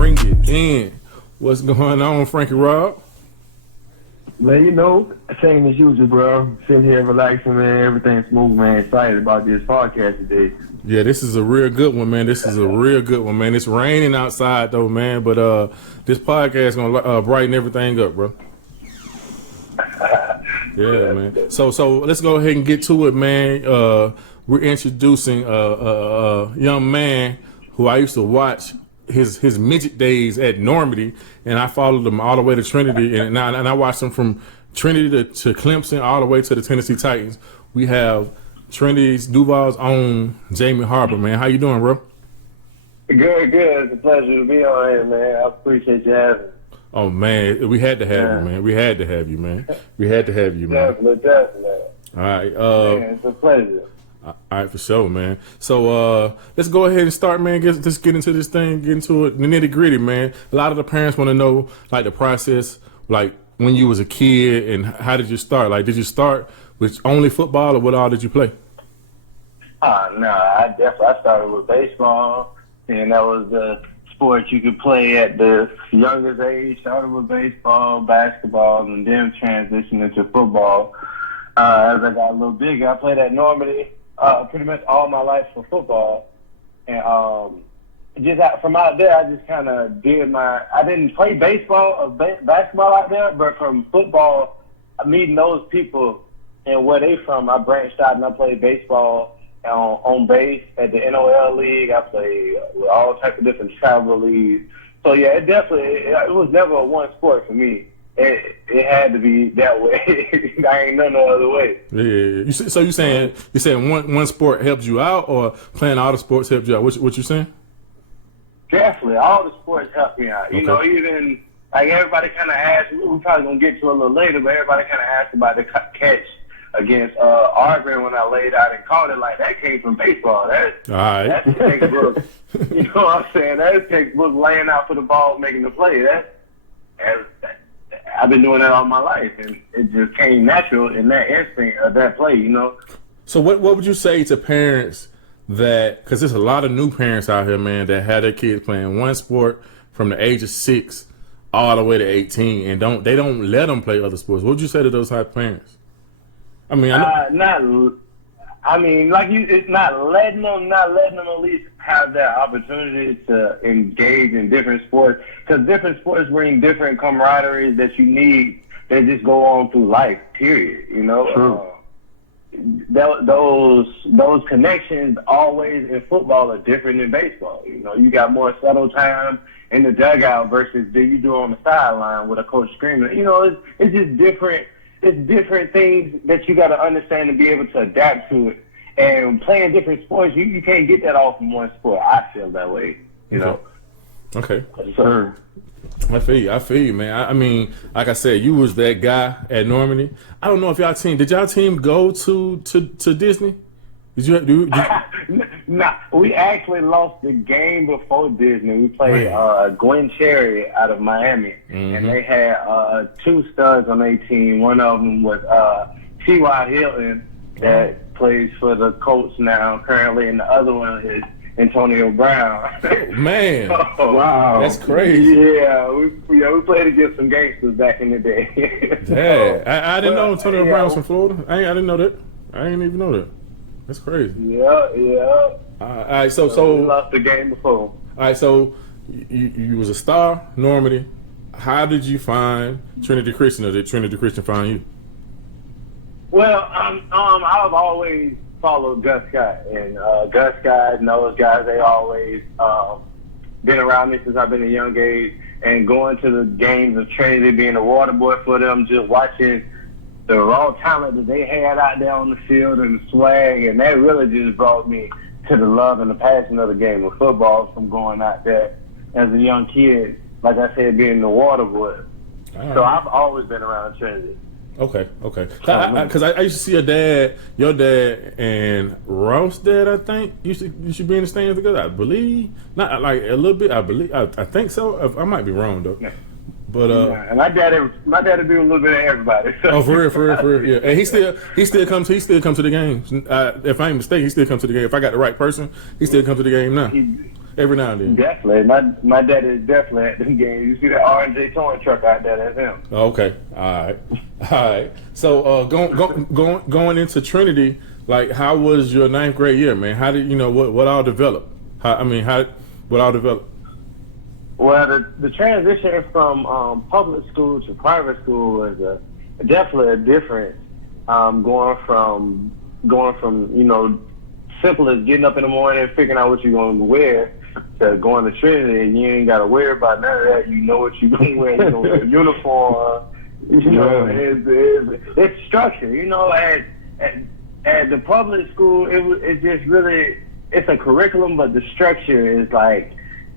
bring it in. What's going on, Frankie Rob? Man, you know, same as usual, bro. Sitting here relaxing, man. Everything's smooth, man. Excited about this podcast today. Yeah, this is a real good one, man. This is a real good one, man. It's raining outside, though, man. But this podcast is going to brighten everything up, bro. Yeah, man. So let's go ahead and get to it, man. We're introducing a young man who I used to watch his midget days at Normandy, and I followed him all the way to Trinity, and I watched him from Trinity to Clemson, all the way to the Tennessee Titans. We have Trinity's Duval's own Jamie Harper, man. How you doing, bro? Good. It's a pleasure to be on here, man. I appreciate you having me. Oh, man, we had to have you, man. We had to have you, man. Definitely. All right. Man, it's a pleasure. All right, for sure, man. So let's go ahead and start, man. Let's get into this thing, get into it, the nitty gritty, man. A lot of the parents want to know, like, the process, like, when you was a kid and how did you start? Like, did you start with only football, or what all did you play? No, I started with baseball, and that was the sport you could play at the youngest age. Started with baseball, basketball, and then transitioned into football. As I got a little bigger, I played at Normandy pretty much all my life for football. And from out there, I just kind of I didn't play baseball or basketball out there, but from football, meeting those people and where they from, I branched out and I played baseball on base at the NOL league. I played with all types of different travel leagues. So yeah, it was never a one sport for me. It had to be that way. I ain't none other way. Yeah. So you saying one sport helped you out, or playing all the sports helped you out? What you saying? Definitely, all the sports helped me out. You know, even like everybody kind of asked. We're probably gonna get to it a little later, but everybody kind of asked about the catch against Auburn when I laid out and caught it. Like, that came from baseball. That's textbook. You know what I'm saying? That's textbook, laying out for the ball, making the play. I've been doing that all my life, and it just came natural in that instinct of that play, you know. So what would you say to parents that, because there's a lot of new parents out here, man, that have their kids playing one sport from the age of 6 all the way to 18, and they don't let them play other sports? What would you say to those type of parents? I mean, it's not letting them at least have that opportunity to engage in different sports, because different sports bring different camaraderie that you need that just go on through life, period. You know, those connections always in football are different than baseball. You know, you got more settle time in the dugout versus do you do on the sideline with a coach screaming. You know, it's just different. It's different things that you got to understand to be able to adapt to it. And playing different sports, you can't get that all from one sport. I feel that way, you know. Okay. So, I feel you, man. I mean, like I said, you was that guy at Normandy. I don't know if did y'all team go to Disney? Nah, we actually lost the game before Disney. We played Gwen Cherry out of Miami, and they had 2 studs on their team. One of them was T.Y. Hilton, that plays for the Colts now currently, and the other one is Antonio Brown. Man, wow, that's crazy. Yeah, we played against some gangsters back in the day. Dang, I didn't know Antonio Brown was from Florida. I didn't know that. I didn't even know that. That's crazy. Yeah. All right, so we lost the game before. All right, so you was a star, Normandy. How did you find Trinity Christian, or did Trinity Christian find you? Well, I've always followed Gus Scott, and Gus Scott and those guys, they always been around me since I've been a young age, and going to the games of Trinity, being a water boy for them, just watching the raw talent that they had out there on the field and the swag, and that really just brought me to the love and the passion of the game of football from going out there as a young kid, like I said, being the water boy. So I've always been around Trinity. Okay. Because I used to see your dad, and Ross' dad, I think, used to be in the stands together. I believe, not like a little bit. I believe, I think so. I might be wrong though. Yeah. But and my dad would do a little bit of everybody. So. Oh, for real, yeah. And he still comes to the games. If I ain't mistaken, he still comes to the game. If I got the right person, he still comes to the game now. every now and then. Definitely. My daddy is definitely at them games. You see that R&J towing truck out there? That's him. Okay. All right. So going into Trinity, like, how was your ninth grade year, man? How did what all developed? What all developed? Well, the transition from public school to private school was definitely a difference. Going from simple as getting up in the morning and figuring out what you're going to wear to going to Trinity, and you ain't got to worry about none of that. You know what you're going to wear. You're going to wear a uniform. It's structure. At the public school, it's just really, it's a curriculum, but the structure is like,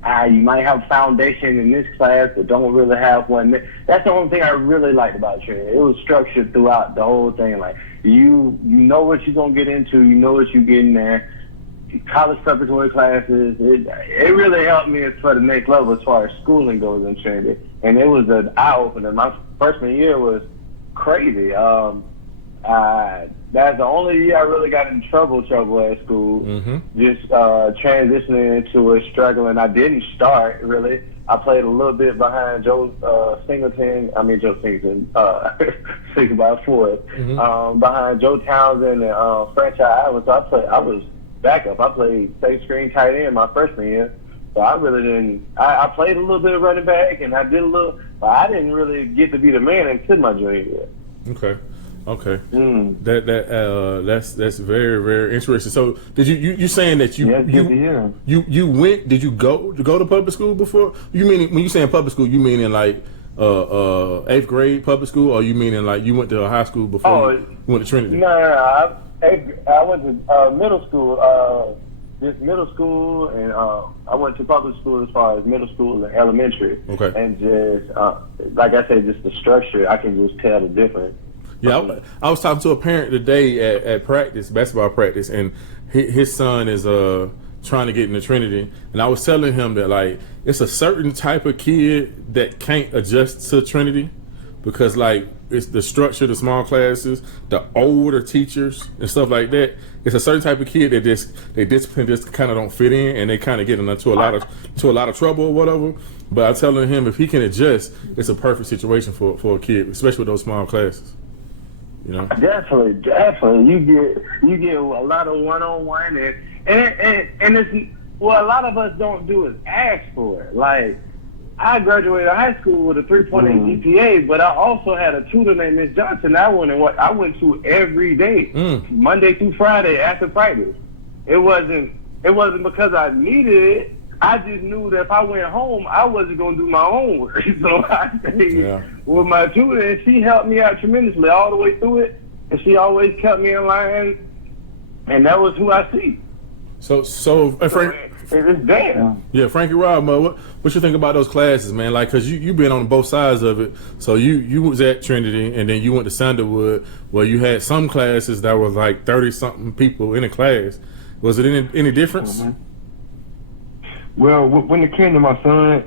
you might have foundation in this class, but don't really have one. That's the only thing I really liked about Trinity. It was structured throughout the whole thing. Like, you know what you're going to get into. You know what you're getting there. College preparatory classes. It really helped me for the next level as far as schooling goes in Trinity. And it was an eye-opener. My freshman year was crazy. That's the only year I really got in trouble at school. Mm-hmm. Just transitioning into it, struggling. I didn't start, really. I played a little bit behind Joe Singleton, speaking about Ford, behind Joe Townsend and Franchise Island. So I was backup. I played safe screen tight end my freshman year. So I really didn't. I played a little bit of running back, and I did a little, but I didn't really get to be the man until my junior year. Okay. That's very, very interesting. So did you saying that you went? Did you go to public school before? You mean when you saying public school, you meaning like 8th grade public school, or you meaning like you went to a high school before you went to Trinity? No. I went to middle school. Just middle school, and I went to public school as far as middle school and elementary. Okay. And just like I said, just the structure, I can just tell the difference. Yeah, I was talking to a parent today at practice, basketball practice, and his son is trying to get into Trinity, and I was telling him that, like, it's a certain type of kid that can't adjust to Trinity because, like, it's the structure, the small classes, the older teachers and stuff like that. It's a certain type of kid that their discipline just kind of don't fit in, and they kind of get into a lot of trouble or whatever. But I'm telling him if he can adjust, it's a perfect situation for a kid, especially with those small classes. Definitely. You get a lot of one-on-one, and it's what a lot of us don't do is ask for it. Like, I graduated high school with a 3.8 GPA, but I also had a tutor named Miss Johnson. I went to every day, Monday through Friday after practice. It wasn't because I needed it. I just knew that if I went home, I wasn't going to do my homework. So I stayed with my tutor, and she helped me out tremendously all the way through it. And she always kept me in line, and that was who I see. So Frank, it's there. Yeah, Frankie Rob, what you think about those classes, man? Like, cause you've been on both sides of it. So you was at Trinity, and then you went to Sandalwood, where you had some classes that was like 30-something people in a class. Was it any difference? Mm-hmm. Well, when it came to my son,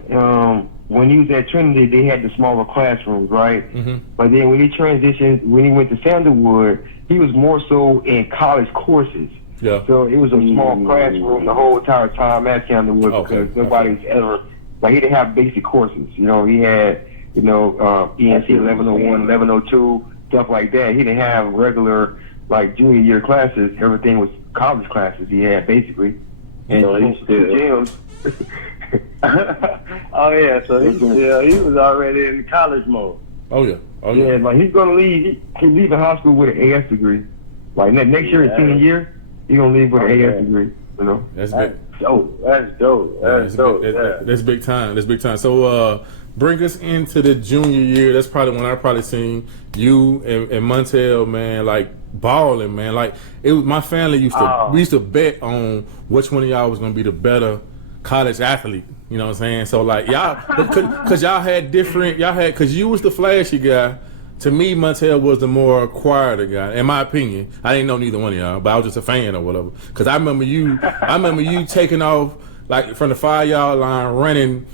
when he was at Trinity, they had the smaller classrooms, right? Mm-hmm. But then when he transitioned, when he went to Sandalwood, he was more so in college courses. Yeah. So it was a small classroom the whole entire time at Sandalwood because nobody's ever, like, he didn't have basic courses. He had, ENC 1101, 1102, stuff like that. He didn't have regular, like, junior year classes. Everything was college classes he had, basically. And he still... Oh yeah, so he was already in college mode. Oh yeah. Like, he's gonna leave. He's leaving high school with an AS degree. Like, next year, his senior year, he's gonna leave with an AS degree. That's big. That's dope. That's big time. That's big time. So bring us into the junior year. That's probably when I probably seen you and Montel, man, like, balling, man. Like, it was my family we used to bet on which one of y'all was gonna be the better college athlete. You know what I'm saying? So, like, y'all, cause y'all had different, cause you was the flashy guy. To me, Montel was the more quieter guy, in my opinion. I didn't know neither one of y'all, but I was just a fan or whatever. Cause I remember you taking off, like, from the 5-yard line, running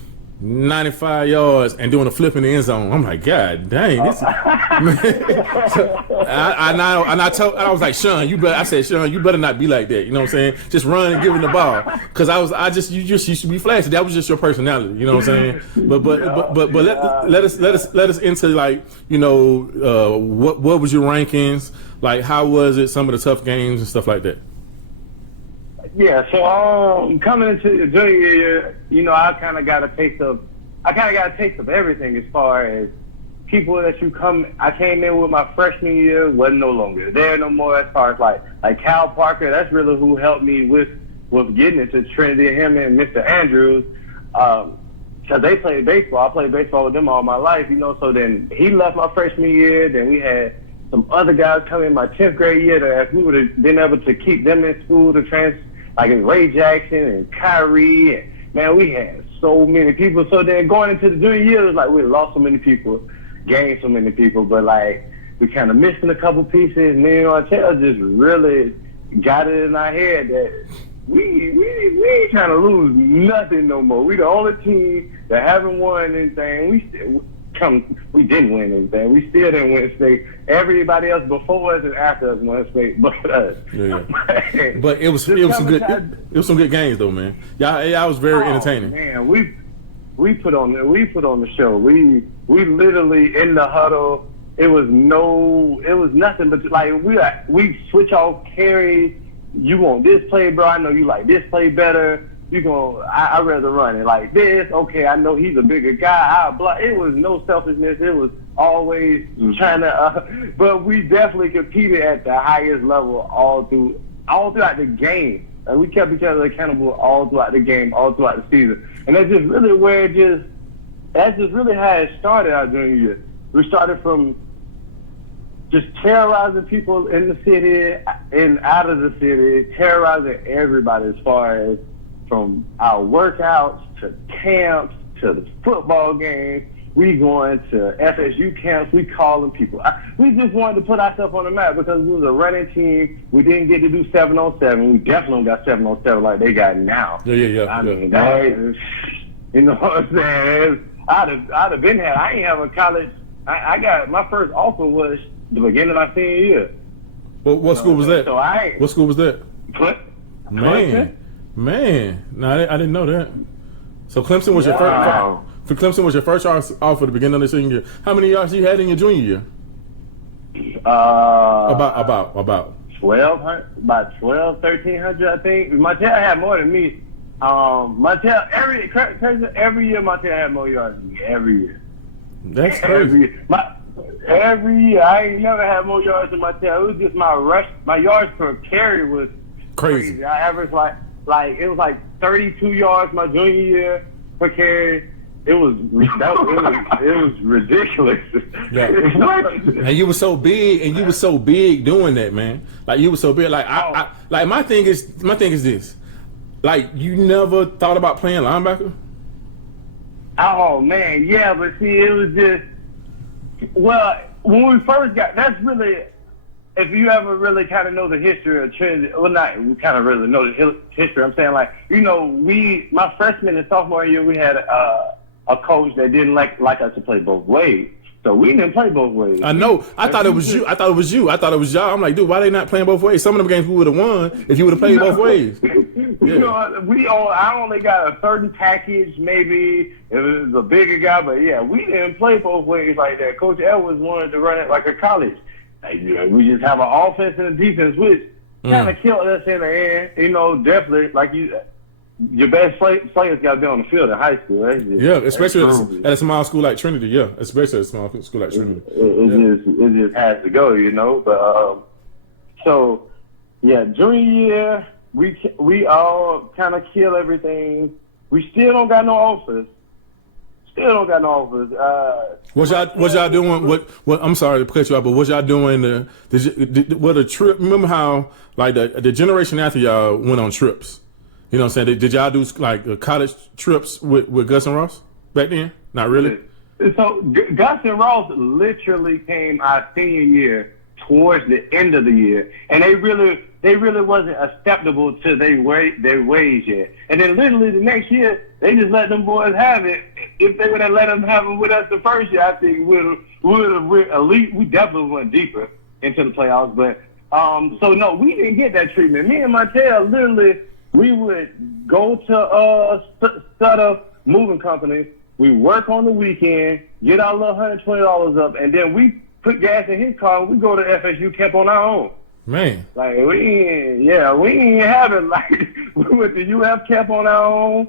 95 yards and doing a flip in the end zone. I'm like, God dang, this is, I was like, Sean, I said, Sean, you better not be like that. You know what I'm saying? Just run and give him the ball. Cause you just used to be flashy. That was just your personality. You know what I'm saying? But let us into like, you know, what was your rankings? Like, how was it? Some of the tough games and stuff like that. Yeah, so coming into the junior year, you know, I kind of got a taste of everything as far as people that I came in with my freshman year, wasn't no longer there no more, as far as like Cal Parker. That's really who helped me with getting into Trinity, him and Mr. Andrews. Because they played baseball. I played baseball with them all my life, you know. So then he left my freshman year. Then we had some other guys come in my 10th grade year that if we would have been able to keep them in school to transfer, like Ray Jackson and Kyrie, and man, we had so many people. So then going into the junior year, it was like we lost so many people, gained so many people, but like we kind of missing a couple pieces. And then Martell just really got it in our head that we ain't trying to lose nothing no more. We the only team that haven't won anything. We didn't win anything. We still didn't win state. Everybody else before us and after us won state, but us. Yeah. But it was some good games though, man. Y'all was very entertaining. Man, we put on the show. We literally in the huddle. It was nothing but like we switch off carries. You want this play, bro? I know you like this play better. I'd rather run it like this. Okay, I know he's a bigger guy. I'll block. It was no selfishness. It was always trying to, but we definitely competed at the highest level all throughout the game. And we kept each other accountable all throughout the game, all throughout the season. And that's just really that's just really how it started our junior year. We started from just terrorizing people in the city and out of the city, terrorizing everybody as far as from our workouts to camps to the football games. We going to FSU camps. We calling people. We just wanted to put ourselves on the map because we was a running team. We didn't get to do 7-on-7. We definitely got 7-on-7 like they got now. Yeah. I mean, that is, you know what I'm saying? I'd have been here. I ain't have a college. I got my first offer was the beginning of my senior year. Well, what school was that? So what school was that? Clemson. Man, no, I didn't know that. So Clemson was your first. For Clemson was your first offer at the beginning of the senior year. How many yards you had in your junior year? About 1,300, I think. Martell had more than me. Martell every year Martell had more yards than me. Every year. That's crazy. Every year I ain't never had more yards than Martell. It was just my yards per carry was crazy. I averaged like it was like 32 yards my junior year per carry. It was ridiculous. Yeah. And you were so big, doing that, man. Like you were so big. Like I like my thing is this. Like you never thought about playing linebacker? Oh man, yeah, but see, it was just when we first got. That's really. If you ever really kind of know the history of Trinity, we kind of really know the history. I'm saying, like, you know, my freshman and sophomore year, we had a coach that didn't like us to play both ways. So we didn't play both ways. I know. I thought it was you. I thought it was y'all. I'm like, dude, why they not playing both ways? Some of them games we would have won if you would have played both ways. You know, I only got a certain package, maybe it was a bigger guy, but yeah, we didn't play both ways like that. Coach Edwards wanted to run it like a college. Like, you know, we just have an offense and a defense, which kind of killed us in the end. You know, definitely, like your best players got to be on the field in high school. Especially at a small school like Trinity. Yeah, especially at a small school like Trinity. It just has to go, you know. But so yeah, junior year we all kind of kill everything. We still don't got no offers. What y'all doing? What? I'm sorry to cut you off, but what y'all doing? What a trip? Remember how like the generation after y'all went on trips? You know what I'm saying? Did y'all do like college trips with Gus and Ross back then? Not really. So Gus and Ross literally came our senior year towards the end of the year, and they really wasn't acceptable to their wage yet. And then literally the next year, they just let them boys have it. if they would have let them have it with us the first year, I think we definitely went deeper into the playoffs. But so no, we didn't get that treatment. Me and Martell, literally, we would go to Sutter Moving Company. We work on the weekend, get our little $120 up, and then we put gas in his car and we go to FSU camp on our own. Man. Like, we ain't have it. Like, we went to UF camp on our own.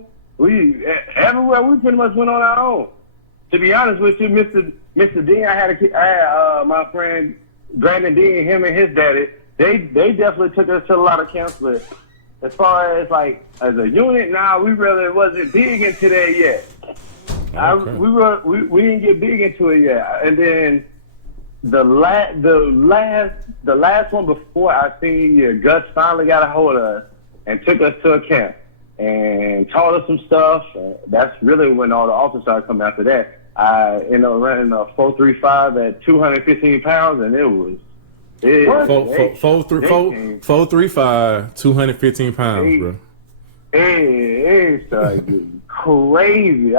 Everywhere we pretty much went on our own. To be honest with you, Mr. Dean, I had my friend Brandon Dean, him and his daddy, they definitely took us to a lot of camps, but as far as like as a unit, we really wasn't big into that yet. Okay. We didn't get big into it yet. And then the last one before our senior year, Gus finally got a hold of us and took us to a camp and taught us some stuff. And that's really when all the offers started coming after that. I ended up running a 4.35 at 215 pounds, and it was 4.35, 215 pounds, bro. It started getting crazy.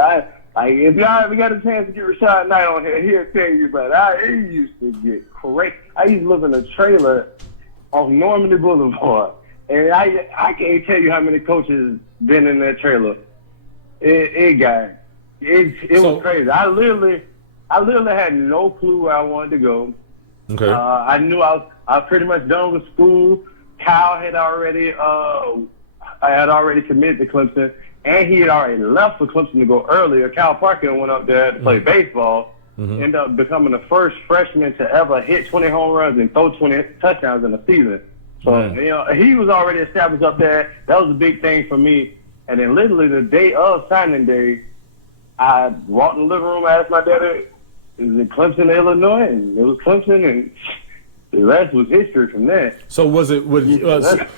If y'all ever got a chance to get Rashad Knight on here, he'll tell you, but it used to get crazy. I used to live in a trailer on Normandy Boulevard, and I can't tell you how many coaches been in that trailer. It was crazy. I literally had no clue where I wanted to go. Okay. I knew I was pretty much done with school. Kyle had already committed to Clemson, and he had already left for Clemson to go earlier. Kyle Parker went up there to play baseball, ended up becoming the first freshman to ever hit 20 home runs and throw 20 touchdowns in a season. So, he was already established up there. That was a big thing for me. And then literally the day of signing day, I walked in the living room, asked my daddy, is it Clemson, Illinois? And it was Clemson, and the rest was history from there. So what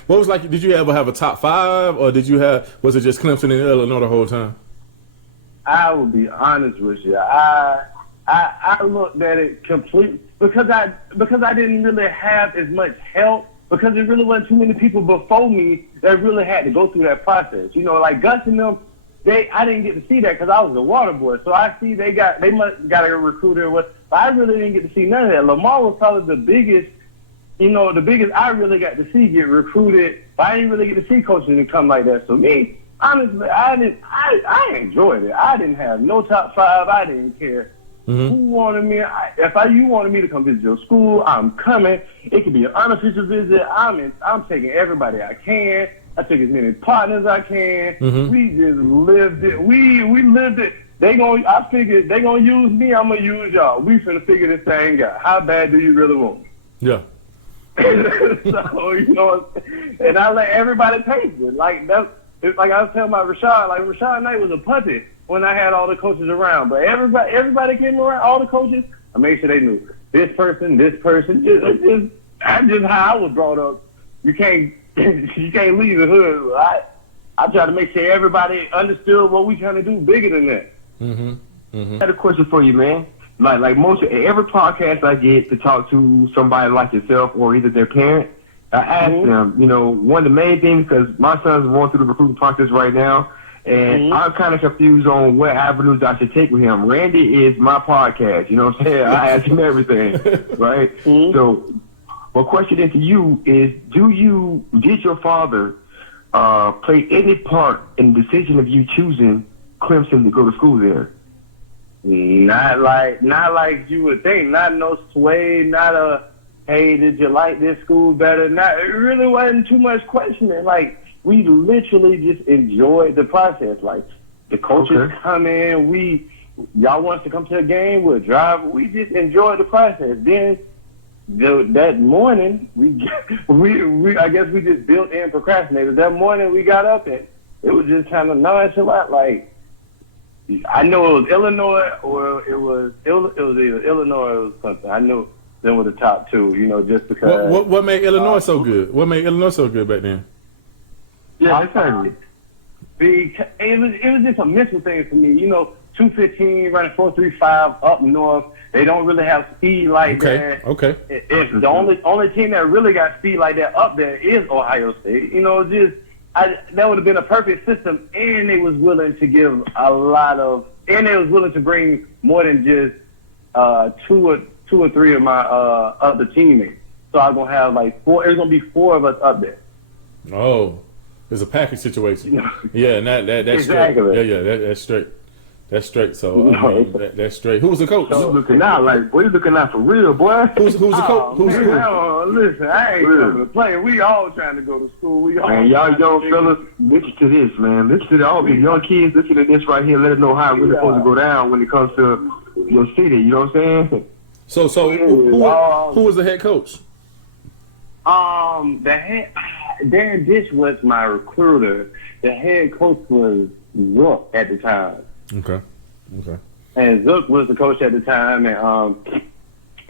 was like, did you ever have a top five, or was it just Clemson and Illinois the whole time? I will be honest with you. I looked at it completely because I didn't really have as much help, because there really wasn't too many people before me that really had to go through that process. You know, like Gus and them, I didn't get to see that because I was a water boy. So I see they must got a recruiter, but I really didn't get to see none of that. Lamar was probably the biggest I really got to see get recruited, but I didn't really get to see coaches that come like that. So me, honestly, I enjoyed it. I didn't have no top five. I didn't care who wanted me. You wanted me to come visit your school, I'm coming. It could be an unofficial visit. I'm taking everybody I can. I took as many partners I can. We just lived it. We lived it. I figured they gonna use me. I'm gonna use y'all. We finna figure this thing out. How bad do you really want me? Yeah. So and I let everybody taste it. Like I was telling my Rashad, like Rashad Knight was a punter when I had all the coaches around. But everybody came around, all the coaches. I made sure they knew this person. That's just how I was brought up. You can't leave the hood. I try to make sure everybody understood what we trying to do bigger than that. I had a question for you, man. Like every podcast I get to talk to somebody like yourself or either their parent, I ask them, one of the main things, because my son's going through the recruiting process right now, and I'm kind of confused on what avenues I should take with him. Randy is my podcast, you know what I'm saying? I ask him everything, right? So my question then to you is, did your father play any part in the decision of you choosing Clemson to go to school there? Not like you would think. Not no sway. Not a hey, did you like this school better? It really wasn't too much questioning. Like we literally just enjoyed the process. Like the coaches come in, y'all want us to come to a game, we'll drive. We just enjoyed the process. Then that morning, I guess we just built in procrastinated. That morning we got up and it was just kind of nonchalant. Like I know it was Illinois or it was either Illinois or it was Clemson. I knew them were the top two, just because. What made Illinois so good? What made Illinois so good back then? Yeah, exactly. It was just a mental thing for me. 215 running 4.35 up north. They don't really have speed like that. Okay. If the only team that really got speed like that up there is Ohio State. that would have been a perfect system, and they was willing to give a lot of, and they was willing to bring more than just two or three of my other teammates. So I'm gonna have like four. There's gonna be four of us up there. Oh, it's a package situation. Yeah, and that's exactly. straight. Yeah, that's straight. That's straight. So I mean, that's straight. Who's the coach? You looking out like, boy, you looking out for real, boy. Who's the coach? Who's listen, I ain't coming to play. We all trying to go to school. We all man, y'all young fellas, listen to this, man. Listen to all these young kids. Listen to this right here. Let us know how it's really supposed to go down when it comes to your city. You know what I'm saying? So who was the head coach? Darren Dish was my recruiter. The head coach was Zook at the time. Okay. And Zook was the coach at the time, and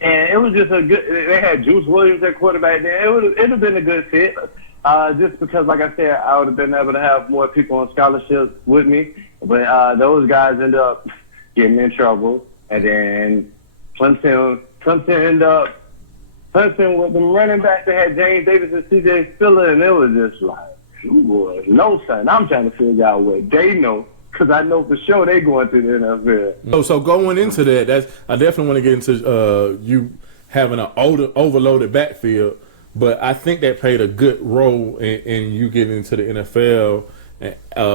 it was just a good. They had Juice Williams at quarterback. There, it'd have been a good fit, just because, like I said, I would have been able to have more people on scholarships with me. But those guys ended up getting in trouble, and then Clemson ended up. Clemson with them running back, they had James Davis and C.J. Spiller, and it was just like, boy, no, son. I'm trying to figure out what they know, because I know for sure they going through the NFL. So going into that, I definitely want to get into you having an overloaded backfield, but I think that played a good role in you getting into the NFL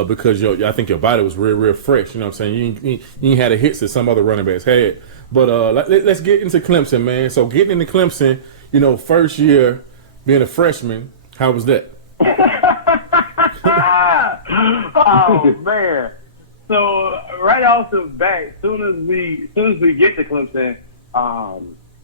because I think your body was real fresh. You know what I'm saying? You ain't had the hits that some other running backs had. But let's get into Clemson, man. So getting into Clemson, first year being a freshman, how was that? Oh man! So right off the bat, soon as we get to Clemson,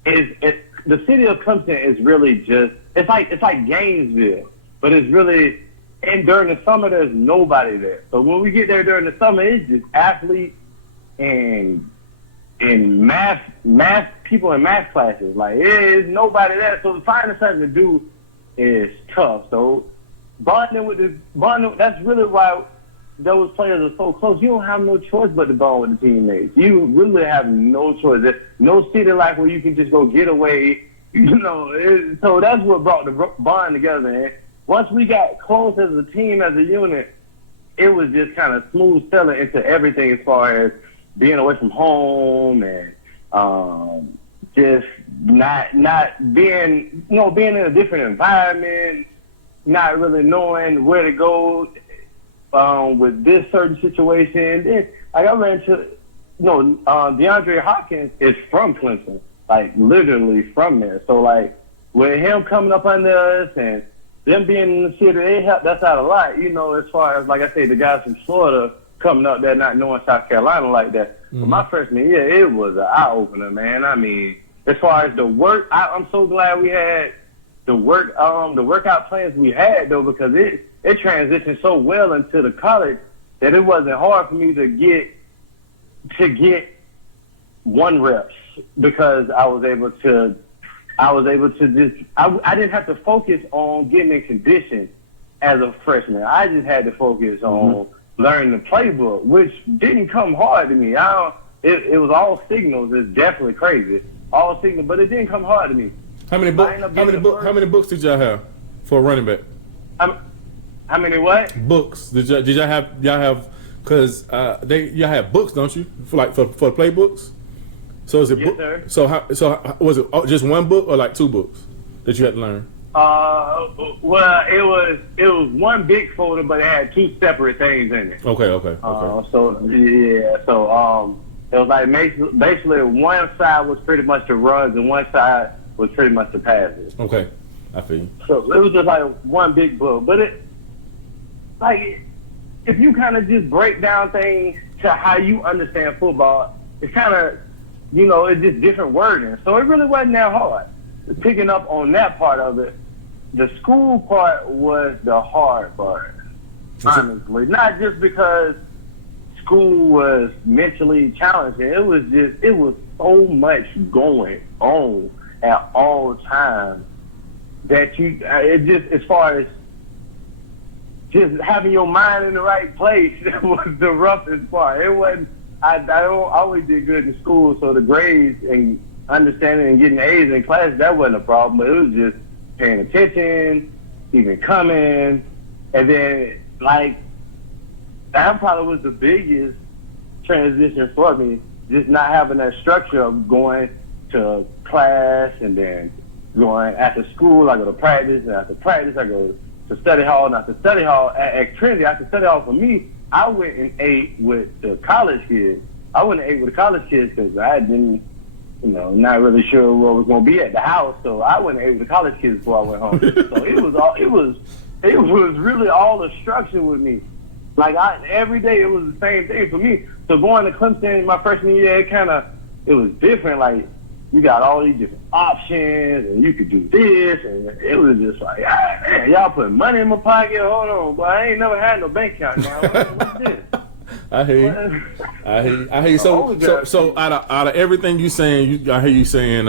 the city of Clemson is really just it's like Gainesville, but it's really, and during the summer there's nobody there. So when we get there during the summer, it's just athletes and math people in math classes. Like there's nobody there, so finding something to do is tough. So bonding, that's really why those players are so close. You don't have no choice but to bond with the teammates. You really have no choice. There's no city life where you can just go get away. So that's what brought the bond together. And once we got close as a team, as a unit, it was just kind of smooth sailing into everything as far as being away from home and just not being, being in a different environment, not really knowing where to go with this certain situation. Then, I ran into, DeAndre Hopkins is from Clemson, like literally from there. So like with him coming up under us and them being in the city, that's out a lot, as far as, like I say, the guys from Florida coming up there not knowing South Carolina like that. Mm-hmm. But my freshman year, it was an eye-opener, man. I mean, as far as the work, I'm so glad we had the workout plans we had, though, because it transitioned so well into the college that it wasn't hard for me to get one reps because I was able to just I didn't have to focus on getting in condition as a freshman. I just had to focus on learning the playbook, which didn't come hard to me. It was all signals. It's definitely crazy, all signals, but it didn't come hard to me. How many books did y'all have for a running back? How many what? Books. Did y'all have? Because y'all have books, don't you? For playbooks. So is it? Yes, sir. So was it just one book or like two books that you had to learn? Well, it was one big folder, but it had two separate things in it. Okay. It was like basically one side was pretty much the runs and one side was pretty much the passes. Okay, I feel you. So it was just like one big book, but if you kind of just break down things to how you understand football, it's kind of, it's just different wording. So it really wasn't that hard. Picking up on that part of it, the school part was the hard part, honestly. Not just because school was mentally challenging. It was so much going on at all times that as far as just having your mind in the right place was the roughest part. It wasn't. I always did good in school, so the grades and understanding and getting A's in class, that wasn't a problem. But it was just paying attention, even coming, And then, like, that probably was the biggest transition for me, just not having that structure of going to class and then going after school. I go to practice, and after practice I go to study hall, and after study hall at Trinity, after study hall for me, I went and ate with the college kids. I went and ate with the college kids because I didn't, not really sure what was going to be at the house. So I went and ate with the college kids before I went home. So it was really all the structure with me. Like every day it was the same thing for me. So going to Clemson my freshman year, it was different. Like, you got all these different options, and you could do this, and it was just like, man, y'all put money in my pocket. Hold on, but I ain't never had no bank account. What's this? I hear you. So out of everything you saying, I hear you saying,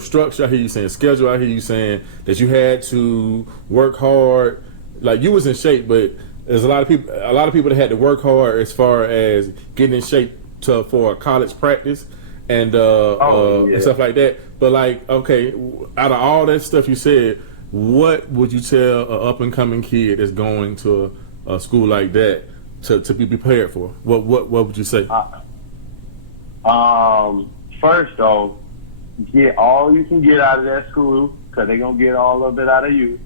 structure. I hear you saying schedule. I hear you saying that you had to work hard. Like, you was in shape, but there's a lot of people that had to work hard as far as getting in shape for college practice and and stuff like that. But like, okay, out of all that stuff you said, what would you tell an up and coming kid that's going to a school like that to be prepared for? What would you say? First off, get all you can get out of that school, because they're gonna get all of it out of you.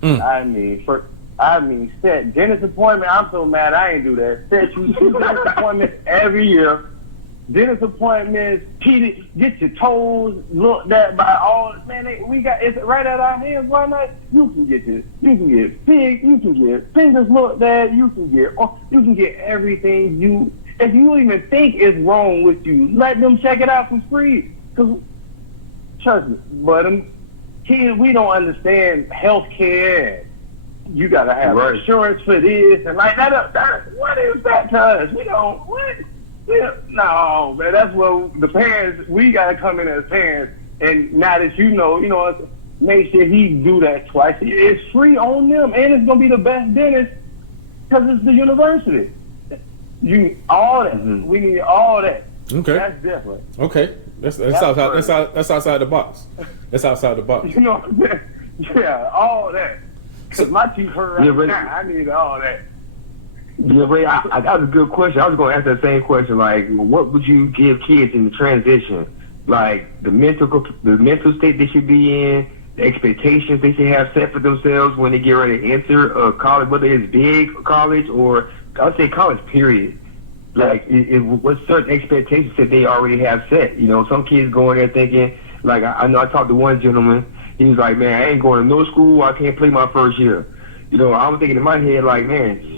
Set dentist appointment. I'm so mad I ain't do that. Set you dentist appointments every year. Dentist appointments, get your toes looked at by all. Man, we got it's right at our hands. Why not? You can get fingers looked at. You can get everything if you even think is wrong with you. Let them check it out for free. Cause trust me, but kids, we don't understand healthcare. You gotta have insurance for this and like that. What is that to us? We don't. What? No, man. That's what the parents. We gotta come in as parents, and now that make sure he do that twice. It's free on them, and it's gonna be the best dentist because it's the university. All that. Mm-hmm. We need all that. Okay, that's different. Okay, that's outside the box. That's outside the box. You know what I'm saying? Yeah, all that. Because my teeth hurt right now. I need all that. Yeah, Ray, that was a good question. I was going to ask that same question. Like, what would you give kids in the transition? Like, the mental state they should be in, the expectations they should have set for themselves when they get ready to enter a college, whether it's big college or, I would say college, period. Like, what certain expectations that they already have set? Some kids go in there thinking, like, I know I talked to one gentleman. He was like, man, I ain't going to no school. I can't play my first year. I'm thinking in my head, like, man,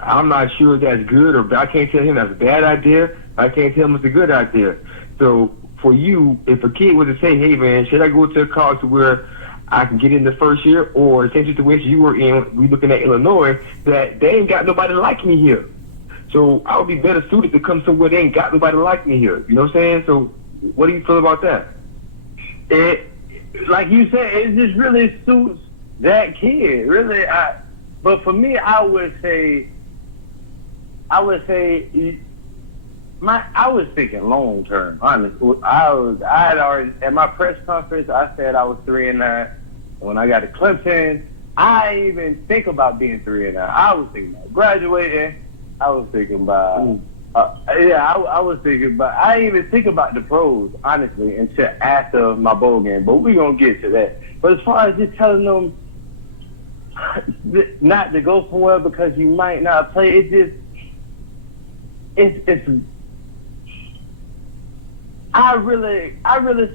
I'm not sure if that's good or bad. I can't tell him that's a bad idea. I can't tell him it's a good idea. So for you, if a kid was to say, hey, man, should I go to a college to where I can get in the first year, or the same situation you were in, we looking at Illinois, that they ain't got nobody like me here. So I would be better suited to come somewhere they ain't got nobody like me here. You know what I'm saying? So what do you feel about that? Like you said, it just really suits that kid. Really, but for me, I would say, I was thinking long term. Honestly, I had already at my press conference. I said I was 3-9. When I got to Clemson, I didn't even think about being 3-9. I was thinking about graduating. I was thinking about. I was thinking about. I didn't even think about the pros, honestly, until after my bowl game. But we're gonna get to that. But as far as just telling them not to go somewhere because you might not play, it's. I really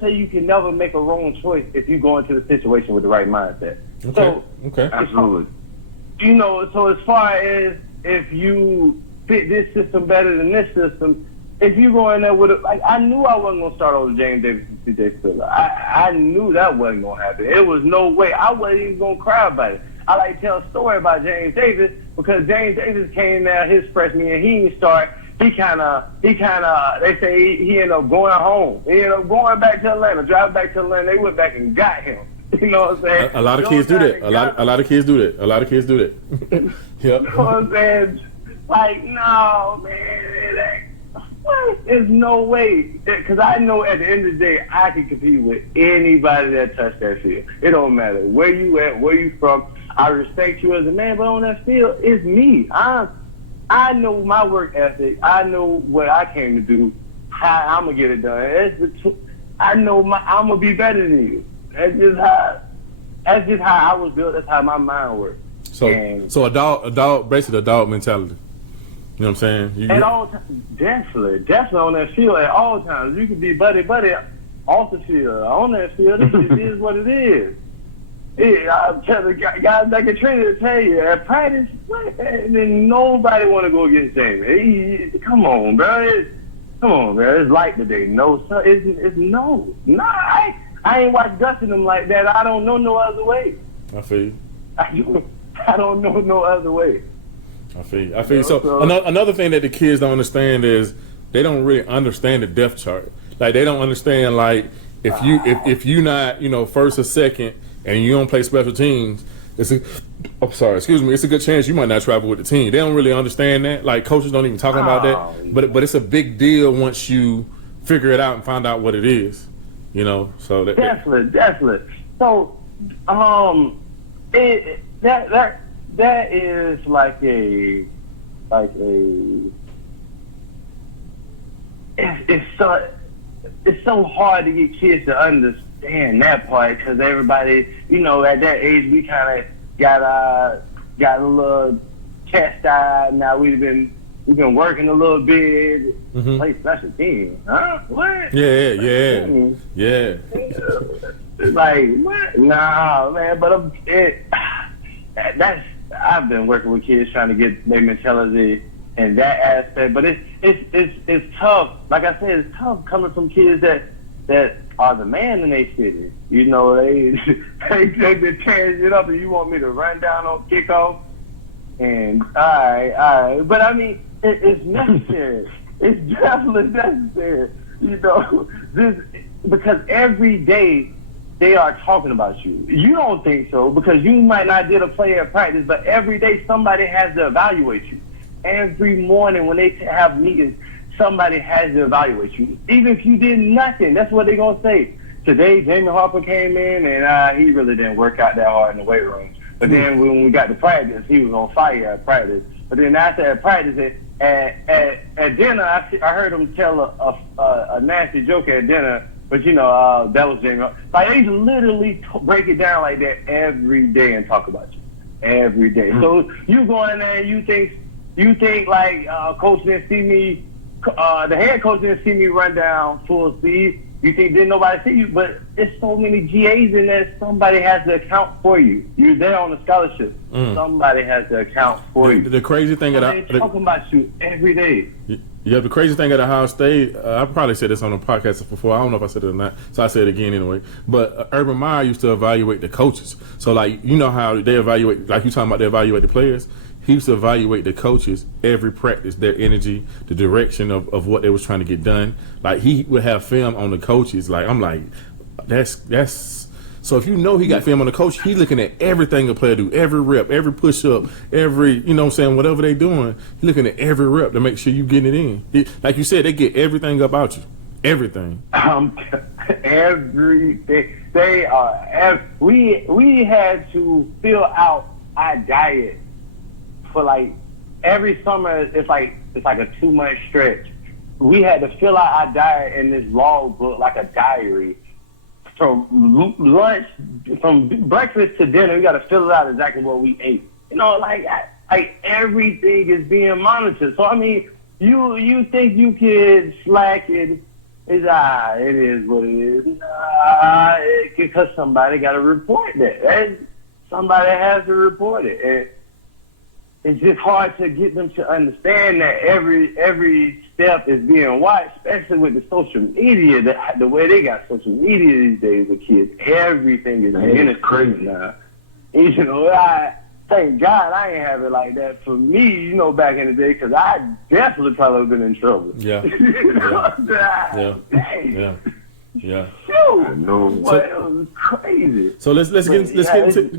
say you can never make a wrong choice if you go into the situation with the right mindset. Okay, absolutely. So as far as if you fit this system better than this system, if you go in there with I knew I wasn't gonna start over James Davis and C.J. Spiller. I knew that wasn't gonna happen. It was no way. I wasn't even gonna cry about it. I like to tell a story about James Davis because James Davis came there his freshman year. He didn't start. He kind of. They say he ended up going home. He ended up going back to Atlanta, driving back to Atlanta. They went back and got him. You know what I'm saying? A lot of kids do that. A lot of kids do that. A lot of kids do that. Yep. You know what I'm saying? Like, no, man. There's no way. Because I know at the end of the day, I can compete with anybody that touched that field. It don't matter where you at, where you from. I respect you as a man, but on that field, it's me. I know my work ethic. I know what I came to do, how I'm gonna get it done. I know I'm gonna be better than you. That's just how I was built. That's how my mind works. So adult, basically adult mentality. You know what I'm saying? At all times, definitely on that field at all times. You can be buddy off the field. On that field, it is what it is. I'm telling guys like a Trinity to tell you at practice, then nobody want to go against Jamie. Come on, bro. It's light today. No, sir. It's no. Nah, I ain't watched dusting them like that. I don't know no other way. I feel you. I don't know no other way. I feel you. So another thing that the kids don't understand is they don't really understand the depth chart. Like they don't understand like if you not first or second and you don't play special teams, it's a good chance you might not travel with the team. They don't really understand that. Like coaches don't even talk about that. But it's a big deal once you figure it out and find out what it is. So definitely. So that is like a it's so hard to get kids to understand that part because everybody, at that age we kind of got a little chastised. Now we've been working a little bit. Play special teams, huh? What? Yeah. Like what? Nah, man. But I've been working with kids trying to get their mentality in that aspect, but it's tough. Like I said, it's tough coming from kids that are the man in their city. They tear it up, and you want me to run down on kickoff. And all right. But I mean, it's necessary. It's definitely necessary. Because every day they are talking about you. You don't think so because you might not did a play at practice, but every day somebody has to evaluate you. Every morning when they have meetings, somebody has to evaluate you. Even if you did nothing, that's what they're going to say. Today, Jamie Harper came in, and he really didn't work out that hard in the weight room. But then when we got to practice, he was on fire at practice. But then after at practice, at dinner, I heard him tell a nasty joke at dinner. But that was Jamie. Like they literally break it down like that every day and talk about you every day. So you go in there and you think like coach didn't see me, the head coach didn't see me run down full speed. You think didn't nobody see you, but it's so many GAs in there. Somebody has to account for you. You're there on a scholarship. Somebody has to account for you. The crazy thing they're talking about you every day. Yeah, the crazy thing at Ohio State, I probably said this on the podcast before. I don't know if I said it or not, so I say it again anyway. But Urban Meyer used to evaluate the coaches. So, like, how they evaluate, like you talking about they evaluate the players. He used to evaluate the coaches every practice, their energy, the direction of what they was trying to get done. Like, he would have film on the coaches. Like, I'm like, that's... So if he got film on the coach, he's looking at everything a player do, every rep, every push-up, every, whatever they doing. He's looking at every rep to make sure you getting it in. Like you said, they get everything about you. Everything. Everything. They are... We had to fill out our diet for like every summer. It's like a 2-month stretch. We had to fill out our diet in this log book like a diary. From lunch, from breakfast to dinner, we got to fill it out exactly what we ate. Like everything is being monitored. So I mean, you think you can slack it? It is what it is. Because somebody got to report that. Somebody has to report it. And it's just hard to get them to understand that every step is being watched, especially with the social media, the way they got social media these days with kids. Everything is it's crazy now. I thank God I ain't have it like that for me, back in the day, because I definitely probably would have been in trouble. Yeah. Yeah. Shoot, no, it was crazy. So let's get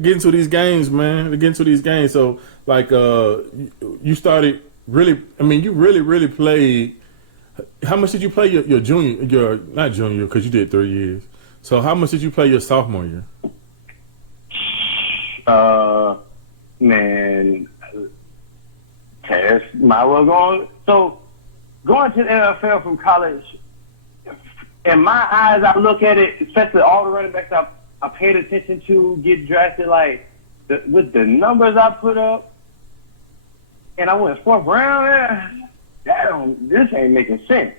into these games, man. Get into these games. So like you started really. I mean, you really played. How much did you play your junior? Your not junior because you did 3 years. So how much did you play your sophomore year? Man, Tess, might well go on. So, going to the NFL from college, in my eyes, I look at it, especially all the running backs I paid attention to get drafted, like, with the numbers I put up, and I went 4th round, this ain't making sense.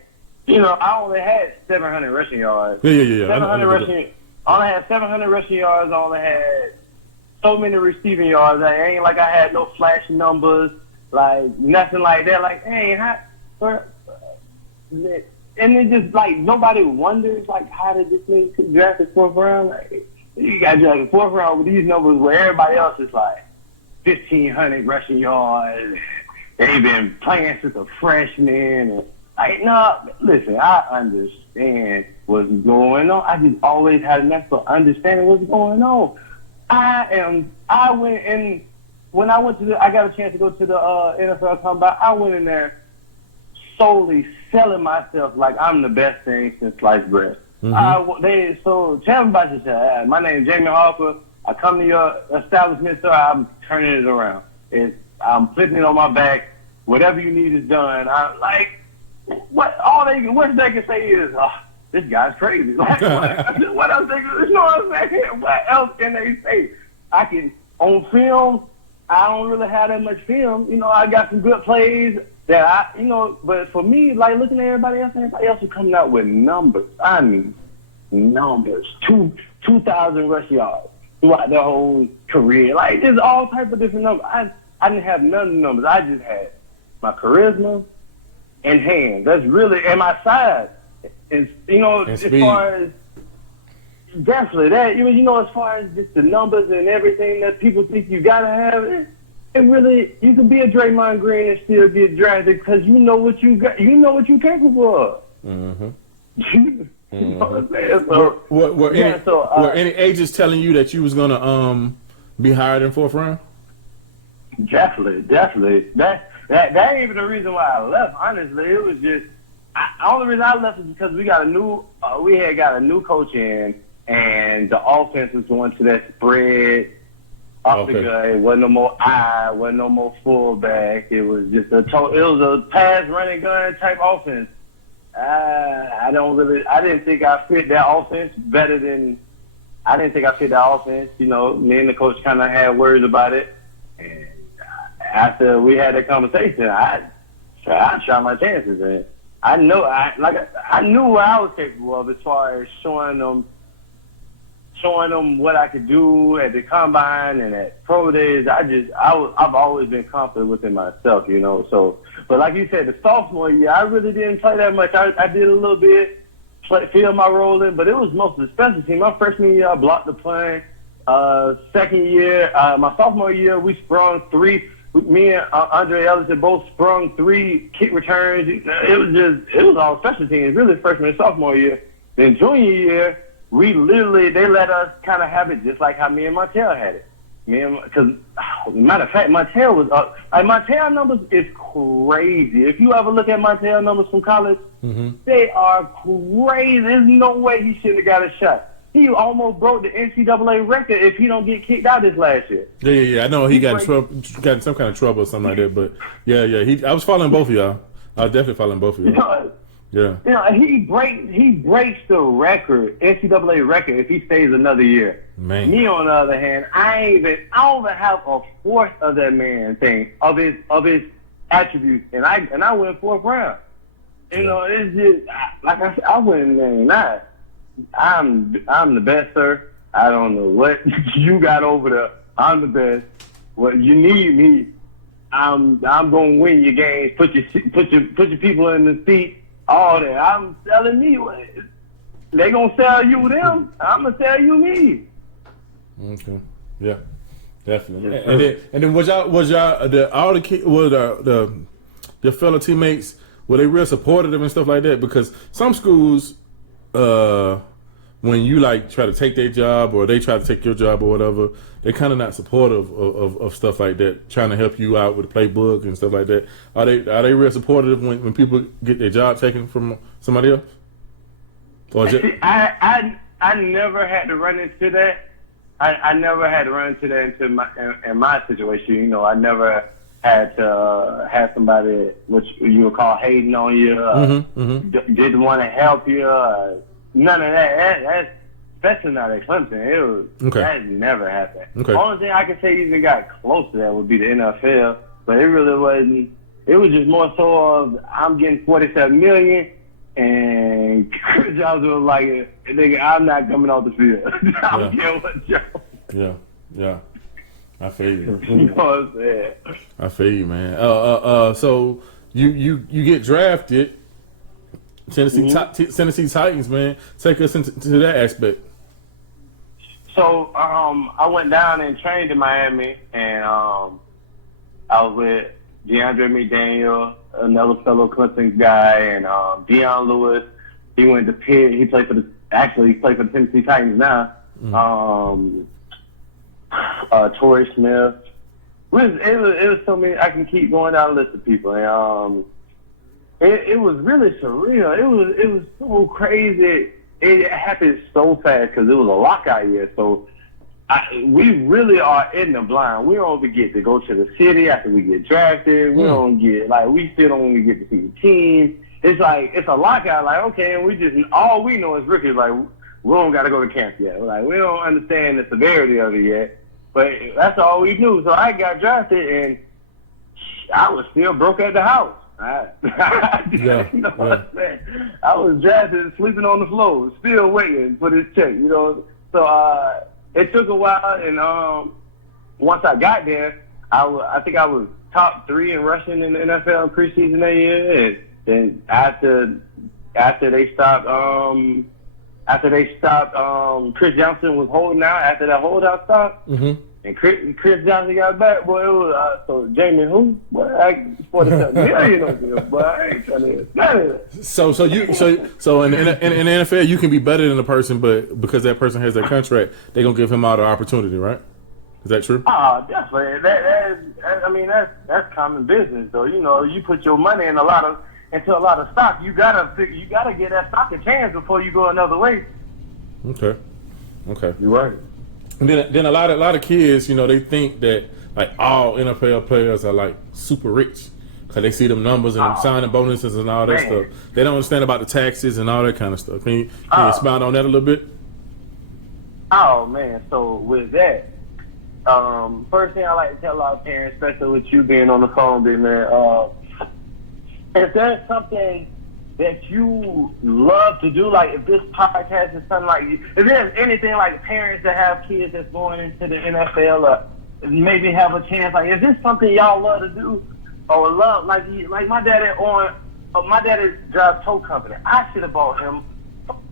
You know, I only had 700 rushing yards. Yeah. 700 rushing. I only had 700 rushing yards. I only had so many receiving yards. I ain't like I had no flash numbers, like nothing like that. Like, hey, and it just like nobody wonders like how did this thing get drafted 4th round? Like, you got drafted 4th round with these numbers where everybody else is like 1,500 rushing yards. They've been playing since a freshman. And, like, no, listen, I understand what's going on. I just always had enough for understanding what's going on. I went in, when I got a chance to go to the NFL Combine, I went in there solely selling myself like I'm the best thing since sliced bread. So tell me about yourself. My name is Jamie Harper. I come to your establishment, sir. I'm turning it around. I'm flipping it on my back. Whatever you need is done. I'm like, what they can say is, this guy's crazy. Like, what else you know what I'm saying? What else can they say? On film, I don't really have that much film. You know, I got some good plays that but for me, like looking at everybody else is coming out with numbers. I mean, numbers. 2,000 rush yards throughout their whole career. Like, there's all type of different numbers. I didn't have none of the numbers. I just had my charisma and hands. That's really, and my size. And, as far as, definitely that, as far as just the numbers and everything that people think you got to have, it really, you can be a Draymond Green and still get drafted because you know what you got, you know what you're capable of. You know what I'm saying? So, were any agents telling you that you was going to be hired in 4th round? Definitely. That ain't even the reason why I left, honestly. It was just, the only reason I left is because we had got a new coach in, and the offense was going to that spread up the gut. It wasn't no more wasn't no more fullback. It was just it was a pass running gun type offense. I didn't think I fit that offense I didn't think I fit that offense. Me and the coach kind of had words about it, and after we had that conversation, I shot my chances, and I knew what I was capable of as far as showing them what I could do at the combine and at pro days. I've always been confident within myself, So, but like you said, the sophomore year, I really didn't play that much. I did a little bit, feel my role in, but it was mostly the special team. My freshman year, I blocked the punt. Second year, my sophomore year, we sprung 3. Me and Andre Ellis had both sprung 3 kick returns. It was all special teams, really freshman and sophomore year. Then junior year, they let us kind of have it just like how me and Martell had it. Because, matter of fact, Martell was up. Martell numbers is crazy. If you ever look at Martell numbers from college, they are crazy. There's no way he shouldn't have got a shot. He almost broke the NCAA record if he don't get kicked out this last year. Yeah. I know he got in some kind of trouble or something like that. But yeah. I was following both of y'all. I was definitely following both of y'all. Yeah. He breaks the record, NCAA record, if he stays another year. Man. Me, on the other hand, I don't even have a fourth of that man thing of his attributes, and I went 4th round. It's just like I said, I went in there. I'm the best, sir. I don't know what you got over there. I'm the best. What you need me, I'm gonna win your games. Put your people in the seat. All that. I'm selling me. They gonna sell you them. I'm gonna sell you me. Okay. Yeah. Definitely. Yes, and then was y'all all the kids, your fellow teammates, were they real supportive and stuff like that? Because some schools, when you try to take their job or they try to take your job or whatever, they're kind of not supportive of stuff like that, trying to help you out with the playbook and stuff like that. Are they real supportive when people get their job taken from somebody else? Or I never had to run into that. I never had to run into that in my situation. You know, I never had to have somebody which you would call hating on you, didn't want to help you. None of that. That's especially not at Clemson. That never happened. Okay. The only thing I could say even got close to that would be the NFL, but it really wasn't. It was just more so of I'm getting $47 million, and Chris Jones was like, "Nigga, I'm not coming off the field. I don't care what Jones." Yeah. I feel you. You know what I'm saying? I feel you, man. So you get drafted. Tennessee Titans, man. Take us into that aspect. So I went down and trained in Miami, and I was with DeAndre McDaniel, another fellow Clemson guy, and Deion Lewis. He went to Pitt. He played for the Tennessee Titans now. Torrey Smith. It was so many. I can keep going down the list of people, and it was really surreal. It was so crazy. It happened so fast because it was a lockout year. So we really are in the blind. We don't even get to go to the city after we get drafted. We don't get we still don't even get to see the team. It's a lockout. Like, okay, and we just all we know is rookies. Like, we don't got to go to camp yet. Like, we don't understand the severity of it yet. But that's all we knew. So I got drafted, and I was still broke at the house. I was drafted, sleeping on the floor, still waiting for this check. You know, so it took a while, and once I got there, I think I was top 3 in rushing in the NFL in preseason that year. And then after they stopped, Chris Johnson was holding out. After that holdout stopped, and Chris Johnson got back, boy, it was so Jamie who? Boy, $47 million on this, boy. I ain't trying to none of that. So in the NFL, you can be better than a person, but because that person has their contract, they're gonna give him all the opportunity, right? Is that true? Oh, definitely. That's common business, though. You know, you put your money into a lot of stock. You gotta get that stock a chance before you go another way. Okay. You're right. And then a lot of kids, you know, they think that like all NFL players are like super rich because they see them numbers and them signing bonuses and all that stuff. They don't understand about the taxes and all that kind of stuff. Can you expound on that a little bit? Oh man, so with that, first thing I like to tell a lot of parents, especially with you being on the phone, big man, if there's something that you love to do, like if this podcast is something like, if there's anything like parents that have kids that's going into the NFL or maybe have a chance, like is this something y'all love to do or love, like my daddy drives tow company. I should have bought him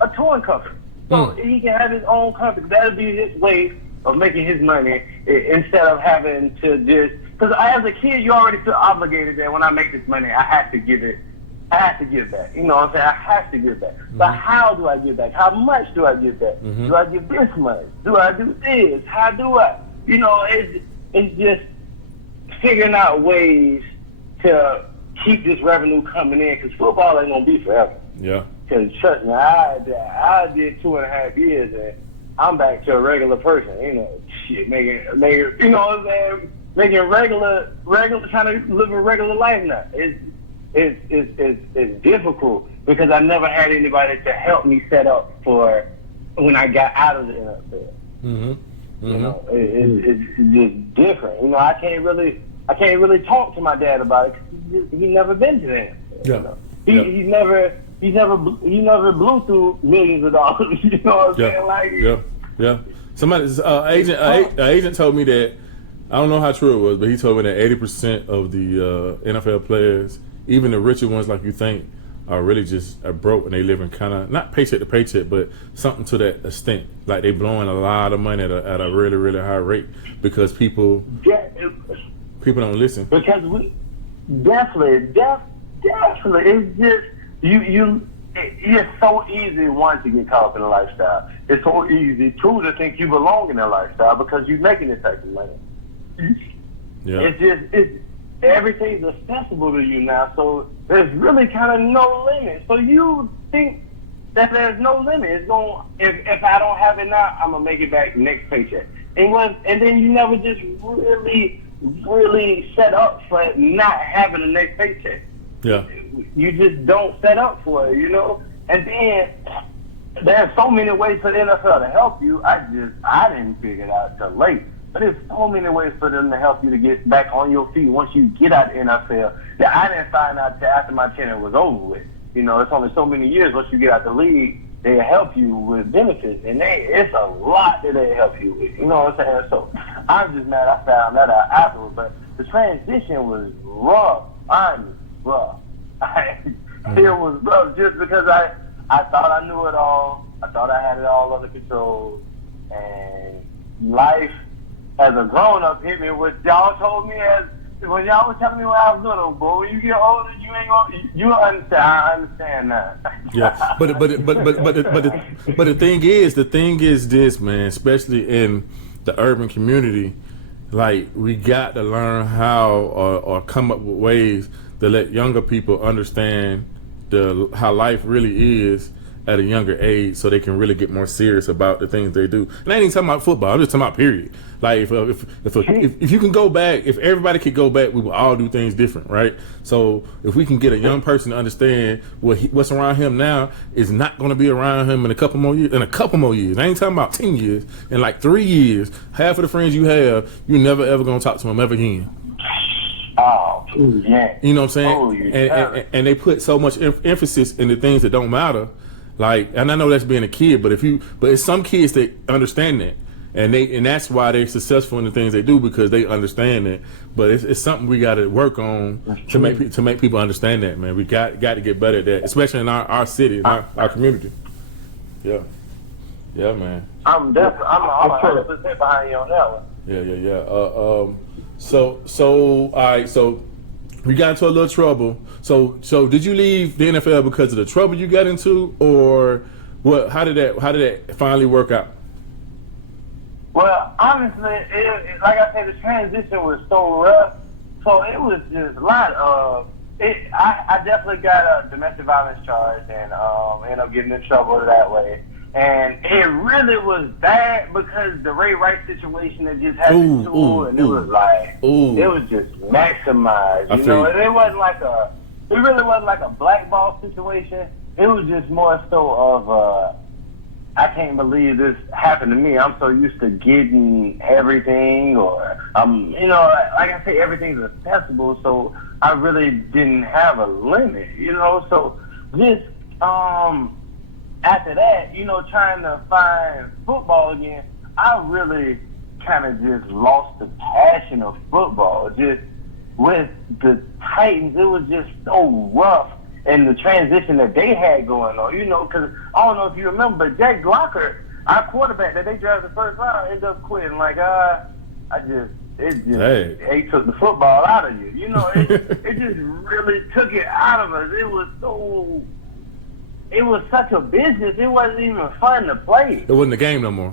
a towing company so he can have his own company. That'll be his way of making his money instead of having to just, because as a kid you already feel obligated that when I make this money I have to give back. You know what I'm saying? I have to give back. But how do I give back? How much do I give back? Do I give this much? Do I do this? How do I? You know, it's just figuring out ways to keep this revenue coming in because football ain't going to be forever. Yeah. Because trust me, I did 2.5 years and I'm back to a regular person. You know, shit, making you know what I'm saying? Making regular, trying to live a regular life now. It's difficult because I never had anybody to help me set up for when I got out of the NFL. You know, it's just different. You know, I can't really talk to my dad about it because he never been to the NFL. Yeah. You know? He never blew through millions of dollars. You know what I'm saying? Like, yeah. Somebody's agent told me that, I don't know how true it was, but he told me that 80% of the NFL players, even the richer ones like you think, are really just broke and they living kind of not paycheck to paycheck, but something to that extent. Like they blowing a lot of money at a really, really high rate because people don't listen. Because we definitely, it's just it's so easy, one, to get caught up in the lifestyle. It's so easy, two, to think you belong in that lifestyle because you're making this type of money. Yeah. It's everything's accessible to you now, so there's really kind of no limit. So you think that there's no limit. It's going if I don't have it now, I'm gonna make it back next paycheck. And then you never just really set up for not having the next paycheck. Yeah. You just don't set up for it, you know. And then there's so many ways for the NFL to help you. I didn't figure it out till late. But there's so many ways for them to help you to get back on your feet once you get out of the NFL that I didn't find out till after my tenure was over with. You know, it's only so many years once you get out the league, they help you with benefits. And it's a lot that they help you with. You know what I'm saying? So I'm just mad I found that out afterwards. But the transition was rough. Honestly, rough. It was rough just because I thought I knew it all. I thought I had it all under control. And life as a grown-up hit me, which y'all told me when y'all was telling me when I was little, boy, when you get older, you understand. I understand that. Yeah, but the thing is this, man, especially in the urban community, like we got to learn how or come up with ways to let younger people understand how life really is at a younger age, so they can really get more serious about the things they do. And I ain't even talking about football. I'm just talking about period. Like if you can go back, if everybody could go back, we would all do things different, right? So if we can get a young person to understand what's around him now is not going to be around him in a couple more years. I ain't talking about 10 years. In like 3 years, half of the friends you have, you're never ever going to talk to them ever again. Oh, yeah. You know what I'm saying? And they put so much emphasis in the things that don't matter. Like, and I know that's being a kid, but it's some kids that understand that, and that's why they're successful in the things they do, because they understand it. But it's something we got to work on to make people understand that, man. We got to get better at that, especially in our city, in our community. Yeah, man. I'm 100% behind you on that one. Yeah. So all right, so we got into a little trouble. So did you leave the NFL because of the trouble you got into, or what? How did that finally work out? Well, honestly, like I said, the transition was so rough. So it was just a lot of it. I definitely got a domestic violence charge and ended up getting in trouble that way. And it really was bad because the Ray Rice situation that just happened to her, and it was like it was just maximized. You know, it wasn't like it really wasn't like a blackball situation. It was just more so of I can't believe this happened to me. I'm so used to getting everything, or you know, like I say, everything's accessible. So I really didn't have a limit. You know, so just after that, you know, trying to find football again, I really kind of just lost the passion of football. Just with the Titans, it was just so rough, and the transition that they had going on, you know, because I don't know if you remember, but Jack Glocker, our quarterback that they drafted the first round, ended up quitting. Like, they took the football out of you. You know, it just really took it out of us. It was such a business. It wasn't even fun to play. It wasn't a game no more.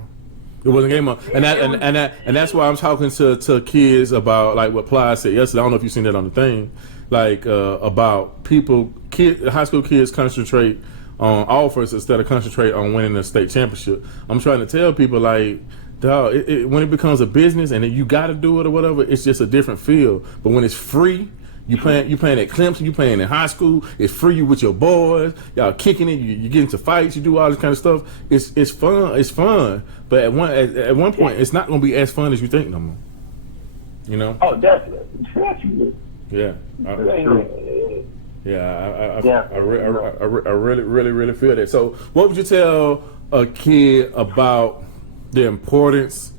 And that's why I'm talking to kids about, like what Ply said yesterday. I don't know if you've seen that on the thing, like about high school kids concentrate on offers instead of concentrate on winning the state championship. I'm trying to tell people, like, dog, when it becomes a business and you got to do it or whatever, it's just a different feel. But when it's free. You playing at Clemson, you playing in high school, it's free, you with your boys, y'all kicking it, you get into fights, you do all this kind of stuff. It's fun. But at one point it's not gonna be as fun as you think no more. You know? Oh, definitely. Yeah. I really feel that. So what would you tell a kid about the importance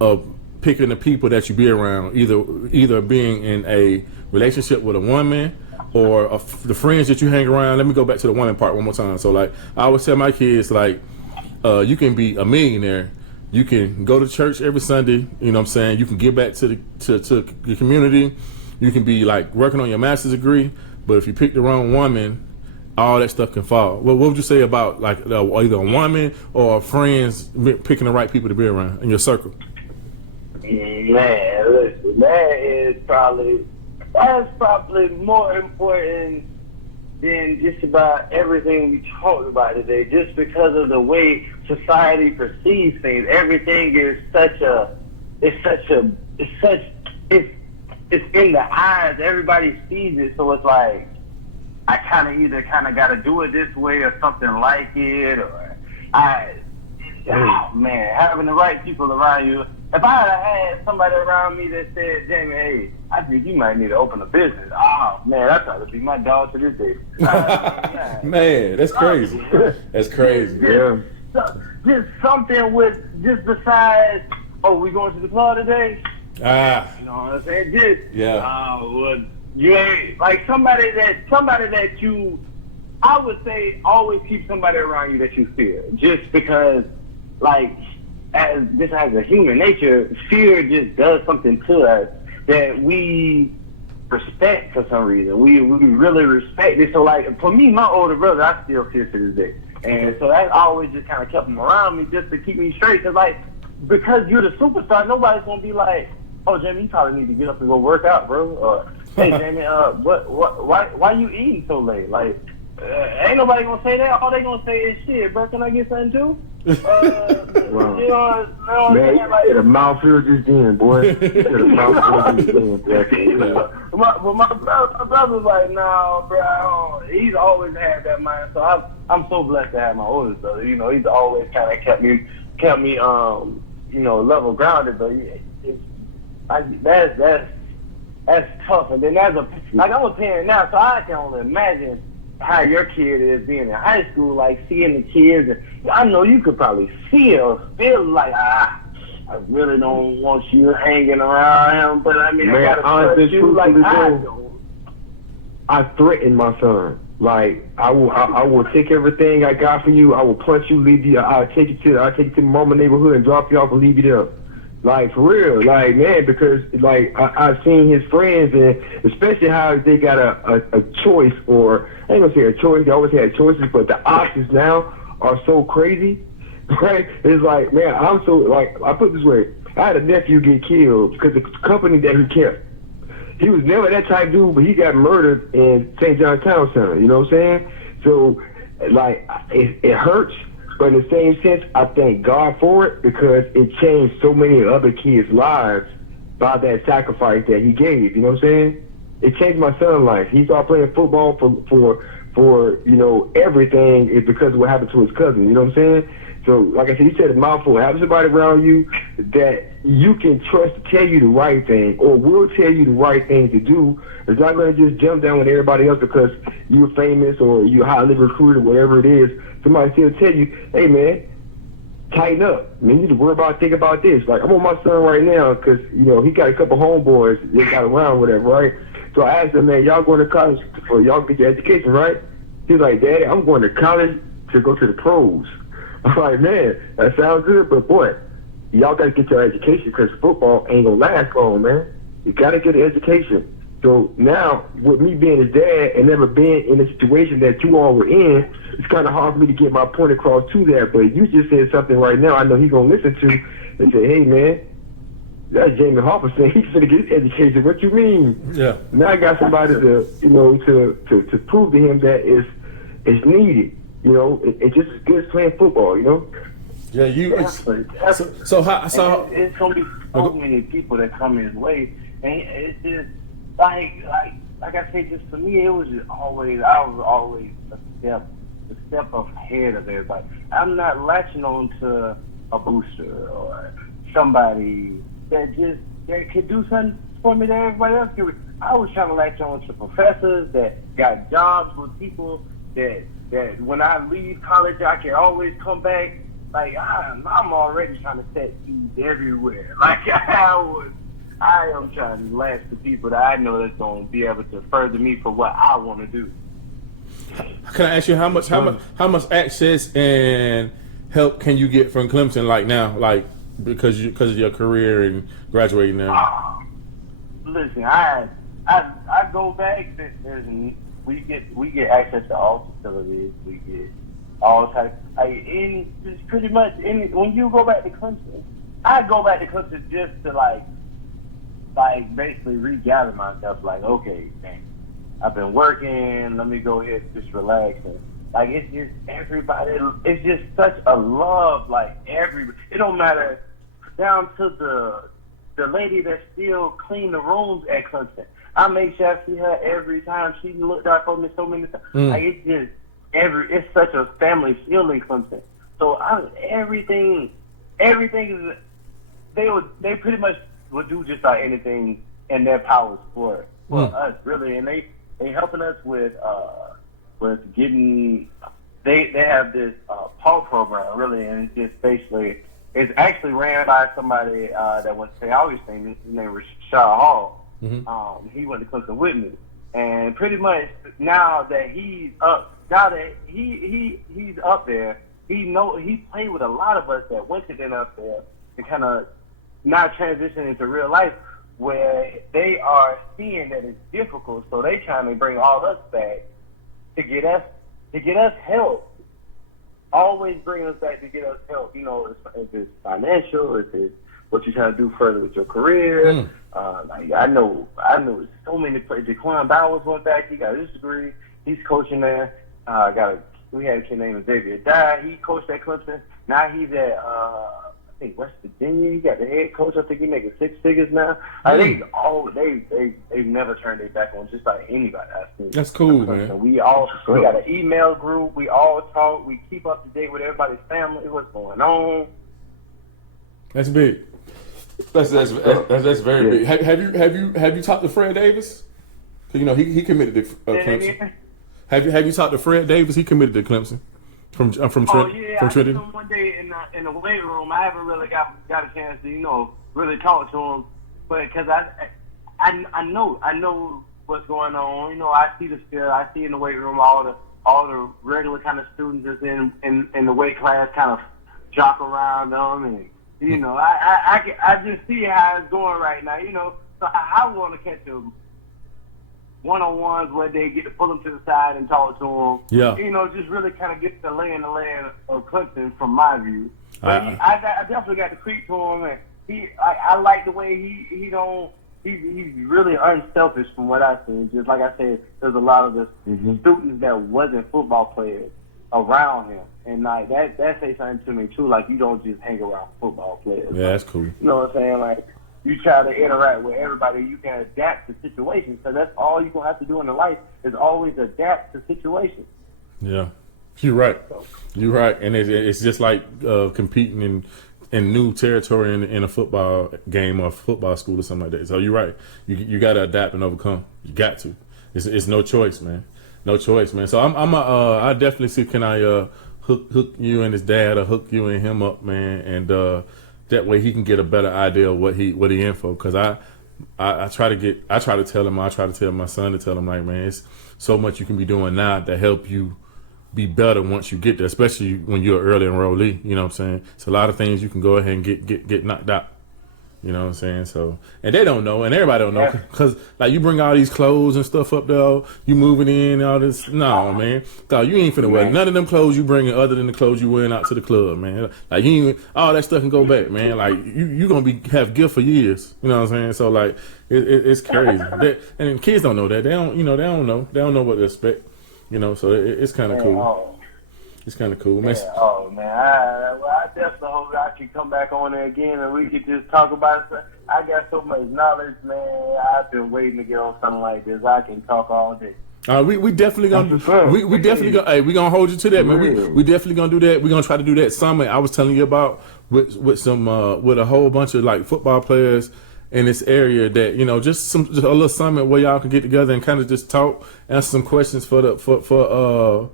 of picking the people that you be around, either being in a relationship with a woman or the friends that you hang around? Let me go back to the woman part one more time. So, like, I always tell my kids, like, you can be a millionaire, you can go to church every Sunday, you know what I'm saying, you can give back to the community, you can be like working on your master's degree, but if you pick the wrong woman, all that stuff can fall. Well, what would you say about, like, either a woman or friends picking the right people to be around in your circle? Man, listen, that's probably more important than just about everything we talked about today, just because of the way society perceives things. Everything is it's in the eyes. Everybody sees it, so it's like I either got to do it this way or something like it, or having the right people around you. If I had somebody around me that said, Jamie, hey, I think you might need to open a business. Oh, man, that's got to be my dog to this day. Man, that's crazy. That's crazy. Just something just besides, oh, we going to the club today? You know what I'm saying? You ain't, like somebody that you, I would say always keep somebody around you that you fear. Just because, like, as a human nature, fear just does something to us that we respect for some reason. We really respect it. So, like, for me, my older brother, I still fear to this day. And so that always just kind of kept him around me just to keep me straight. Because you're the superstar, nobody's going to be like, oh, Jamie, you probably need to get up and go work out, bro. Or, hey, Jamie, why you eating so late? Like, ain't nobody going to say that. All they going to say is, shit, bro, can I get something too? Wow. You know man, you had a mouthful just then, boy. You had a mouthful just then, boy. But my brother's like, nah, bro. He's always had that mind. So I'm so blessed to have my oldest brother. You know, he's always kind of kept me, level grounded. But that's tough. And then I'm a parent now, so I can only imagine how your kid is being in high school, like seeing the kids. And I know you could probably feel like, I really don't want you hanging around him, but I mean, man, I gotta trust you like I don't. I threaten my son. Like, I will take everything I got from you. I will punch you, leave you. I'll take you to the mama neighborhood and drop you off and leave you there. Like, for real, like, man, because, like, I've seen his friends, and especially how they got a choice, or, I ain't gonna say a choice, they always had choices, but the options now are so crazy, right? It's like, man, I'm so, like, I put it this way, I had a nephew get killed because of the company that he kept. He was never that type dude, but he got murdered in St. John Town Center, you know what I'm saying? So, like, it hurts. But in the same sense, I thank God for it because it changed so many other kids' lives by that sacrifice that he gave. You know what I'm saying? It changed my son's life. He started playing football for everything is because of what happened to his cousin. You know what I'm saying? So, like I said, you said a mouthful. Have somebody around you that you can trust to tell you the right thing or will tell you the right thing to do. It's not going to just jump down with everybody else because you're famous or you're highly recruited, whatever it is. Somebody still tell you, hey, man, tighten up. I mean, you need to think about this. Like, I'm on my son right now because, he got a couple homeboys that got around, whatever, right? So I asked him, man, y'all going to college for y'all get your education, right? He's like, Daddy, I'm going to college to go to the pros. I'm like, man, that sounds good, but boy, y'all got to get your education because football ain't going to last long, man. You got to get an education. So now, with me being his dad and never being in a situation that you all were in, it's kind of hard for me to get my point across to that. But you just said something right now I know he's going to listen to and say, hey, man, that's Jamie Harper saying he's going to get his education. What you mean? Yeah. Now I got somebody to prove to him that it's needed. It's just as good as playing football, Yeah, it's going to be so many people that come his way. And it's just, like I said, just for me, it was just always, I was always a step ahead of everybody. I'm not latching on to a booster or somebody that could do something for me that everybody else could. I was trying to latch on to professors that got jobs with people that when I leave college, I can always come back. Like, I'm already trying to set seeds everywhere. Like, I am trying to latch to people that I know that's going to be able to further me for what I want to do. Can I ask you how much access and help can you get from Clemson like now, like because of your career and graduating now? Listen, I go back. We get access to all facilities. We get all types. Pretty much when you go back to Clemson, I go back to Clemson just to like basically regather myself. Like, okay, man, I've been working. Let me go ahead and just relax. And like it's just everybody. It's just such a love. Like it don't matter down to the lady that still clean the rooms at Clemson. I make sure I see her every time. She looked out for me so many times. Like it's just it's such a family feel in Clemson. So everything is they pretty much would do just about anything in their powers for us, really. And they helping us with getting they have this PAW program, really, and it's just basically it's actually ran by somebody that went to Augustine. His name was Shaw Hall. He went to Clemson with me, and pretty much now that he's up there, he played with a lot of us that went to the NFL and kind of now transitioning into real life, where they are seeing that it's difficult, so they trying to bring all us back to get us help. Always bring us back to get us help. You know, if it's financial, if it's what you trying to do further with your career. Like I know so many players. Jaquan Bowers went back. He got his degree. He's coaching there. We had a kid named Xavier Dye. He coached at Clemson. Now he's at I think West Virginia. He got the head coach. I think he's making 6 figures now. They've never turned their back on just like anybody. I think. That's cool, man. We got an email group. We all talk. We keep up to date with everybody's family. What's going on? That's big. That's very big. Have you talked to Fred Davis? 'Cause, you know he committed to Clemson. Have you talked to Fred Davis? He committed to Clemson from Trinity. I saw him one day in the weight room. I haven't really got a chance to really talk to him, but because I know what's going on. You know, I see the skill. I see in the weight room all the regular kind of students that's in the weight class kind of jock around them, and you know I just see how it's going right now. You know, so I want to catch them one-on-ones where they get to pull them to the side and talk to them. Yeah. You know, just really kind of get the lay of Clemson from my view. But I definitely got to speak to him, and I like the way he's really unselfish from what I see. Just like I said, there's a lot of the students that wasn't football players around him, and like that says something to me too. Like you don't just hang around football players. Yeah, that's cool. You know what I'm saying? Like you try to interact with everybody. You can adapt to situations. So that's all you're going to have to do in the life is always adapt to situations. Yeah. You're right. You're right. And it's just like competing in new territory in a football game or football school or something like that. So you're right. You got to adapt and overcome. You got to. It's no choice, man. No choice, man. So I definitely see, can I hook you and his dad or hook you and him up, man, and that way he can get a better idea of what he in for. Because I try to tell him, I try to tell my son to tell him, like, man, it's so much you can be doing now to help you be better once you get there, especially when you're an early enrollee. You know what I'm saying? It's a lot of things you can go ahead and get knocked out. You know what I'm saying? So, and they don't know, and everybody don't know, because like you bring all these clothes and stuff up there, you moving in, all this. No, man, dog, you ain't finna wear none of them clothes you bringing other than the clothes you wearing out to the club, man. Like you ain't, all that stuff can go back, man. Like you gonna have gift for years. You know what I'm saying? So like it's crazy. And kids don't know that. They don't know what to expect. You know, so it's kind of cool. It's kind of cool, man. Yeah, oh man, I definitely hope I can come back on there again and we could just talk about it. I got so much knowledge, man. I've been waiting to get on something like this. I can talk all day. We definitely gonna we definitely gonna we gonna hold you to that, man. We definitely gonna do that. We're gonna try to do that summer. I was telling you about with some with a whole bunch of like football players in this area that, you know, just a little summit where y'all can get together and kind of just talk, answer some questions for the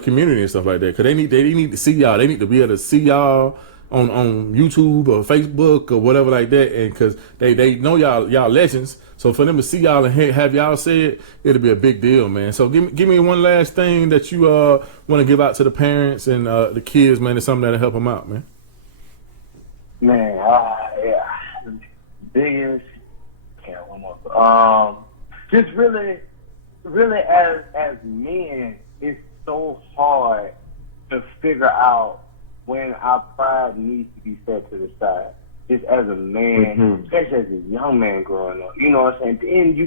community and stuff like that, because they need to see y'all. They need to be able to see y'all on YouTube or Facebook or whatever like that, and because they know y'all legends. So for them to see y'all and have y'all say it, it'll be a big deal, man. So give me one last thing that you want to give out to the parents and the kids, man. It's something that'll help them out, man. Man, yeah, biggest. Can't one more. Just really as men, it's so hard to figure out when our pride needs to be set to the side. Just as a man, especially as a young man growing up, you know what I'm saying? Then you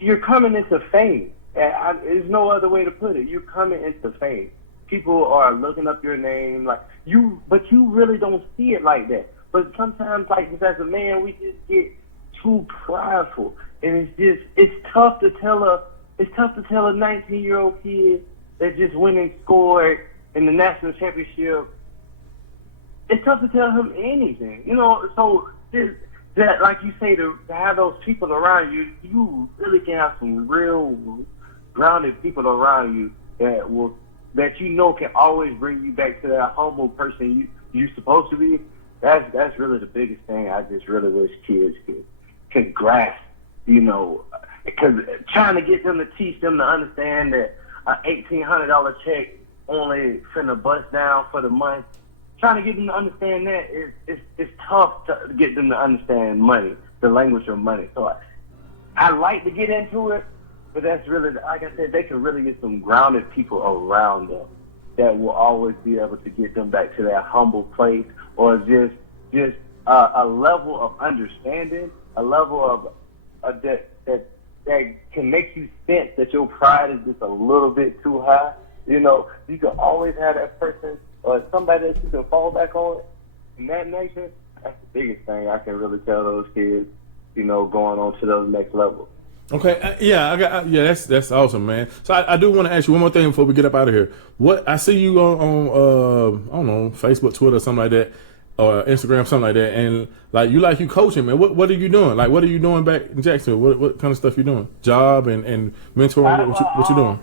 you're coming into fame. There's no other way to put it. You're coming into fame. People are looking up your name, like but you really don't see it like that. But sometimes, like just as a man, we just get too prideful, and it's tough to tell a 19-year-old kid that just went and scored in the national championship. It's tough to tell him anything, So that, like you say, to have those people around you, you really can have some real grounded people around you that can always bring you back to that humble person you're supposed to be. That's really the biggest thing. I just really wish kids could grasp, because trying to get them to teach them to understand that an $1,800 check only finna bust down for the month. Trying to get them to understand that it's tough to get them to understand money, the language of money. So I like to get into it, but that's really, like I said, they can really get some grounded people around them that will always be able to get them back to that humble place, or just a level of understanding, a level of that can make you sense that your pride is just a little bit too high. You can always have that person or somebody that you can fall back on in that nature. That's the biggest thing I can really tell those kids, going on to those next levels. Okay, that's awesome, man. So I do want to ask you one more thing before we get up out of here. What I see you on I don't know, Facebook, Twitter, something like that, or Instagram, something like that, and you coaching, man. What are you doing? Like, what are you doing back in Jacksonville? What kind of stuff you doing? Job and mentoring? What you doing?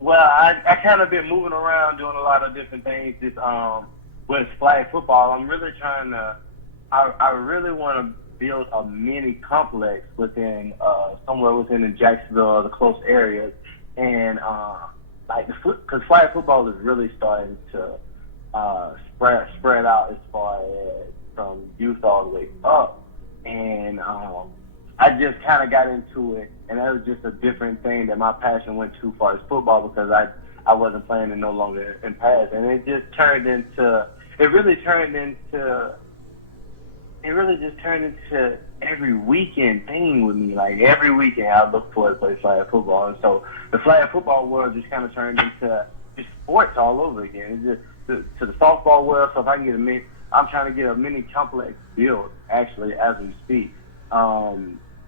Well, I kind of been moving around doing a lot of different things. Just with flag football, I'm really trying to. I really want to build a mini complex within somewhere within the Jacksonville or the close areas, and because flag football is really starting to spread out as far as from youth all the way up, and I just kind of got into it, and that was just a different thing that my passion went too far as football, because I wasn't playing it no longer in pass, and it really just turned into every weekend thing with me. Like every weekend I look forward to play flag football, and so the flag football world just kind of turned into just sports all over again. It's just to the softball world. So if I can I'm trying to get a mini complex built actually as we speak.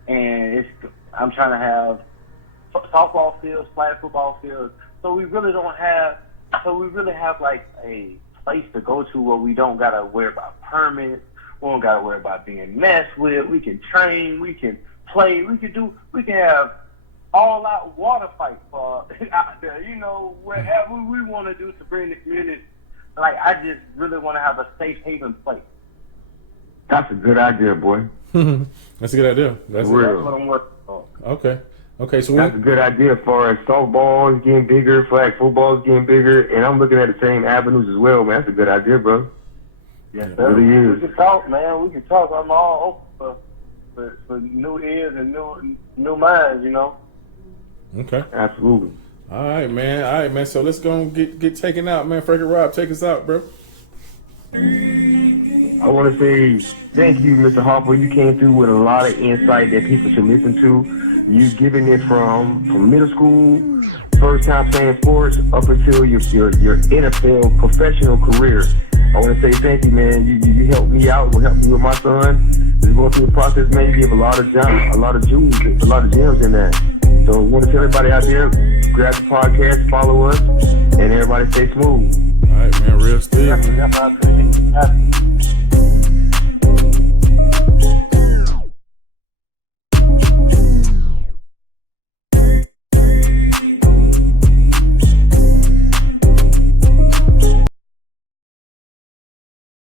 And I'm trying to have softball fields, flag football fields. So we really have like a place to go to where we don't gotta worry about permits. We don't gotta worry about being messed with. We can train. We can play. We can have all-out water fights out there. Wherever we want to do to bring the community. Like I just really want to have a safe haven place. That's a good idea, boy. That's a good idea. That's what I'm working on. Okay. So that's a good idea as far as softball is getting bigger, flag football is getting bigger, and I'm looking at the same avenues as well, man. That's a good idea, bro. Yes, sir. It really is. We can talk, man. We can talk. I'm all open for new ears and new minds, Okay. Absolutely. All right, man. So let's go and get taken out, man. Frankie Rob, take us out, bro. I want to say thank you, Mr. Harper. You came through with a lot of insight that people should listen to. You giving it from middle school, first time playing sports, up until your NFL professional career. I want to say thank you, man. You helped me out. Will help me with my son. Just going through the process, man. You give a lot of jewels, a lot of gems in that. So I want to tell everybody out there, grab the podcast, follow us, and everybody stay smooth. All right, man. Real Steve. That's my opinion.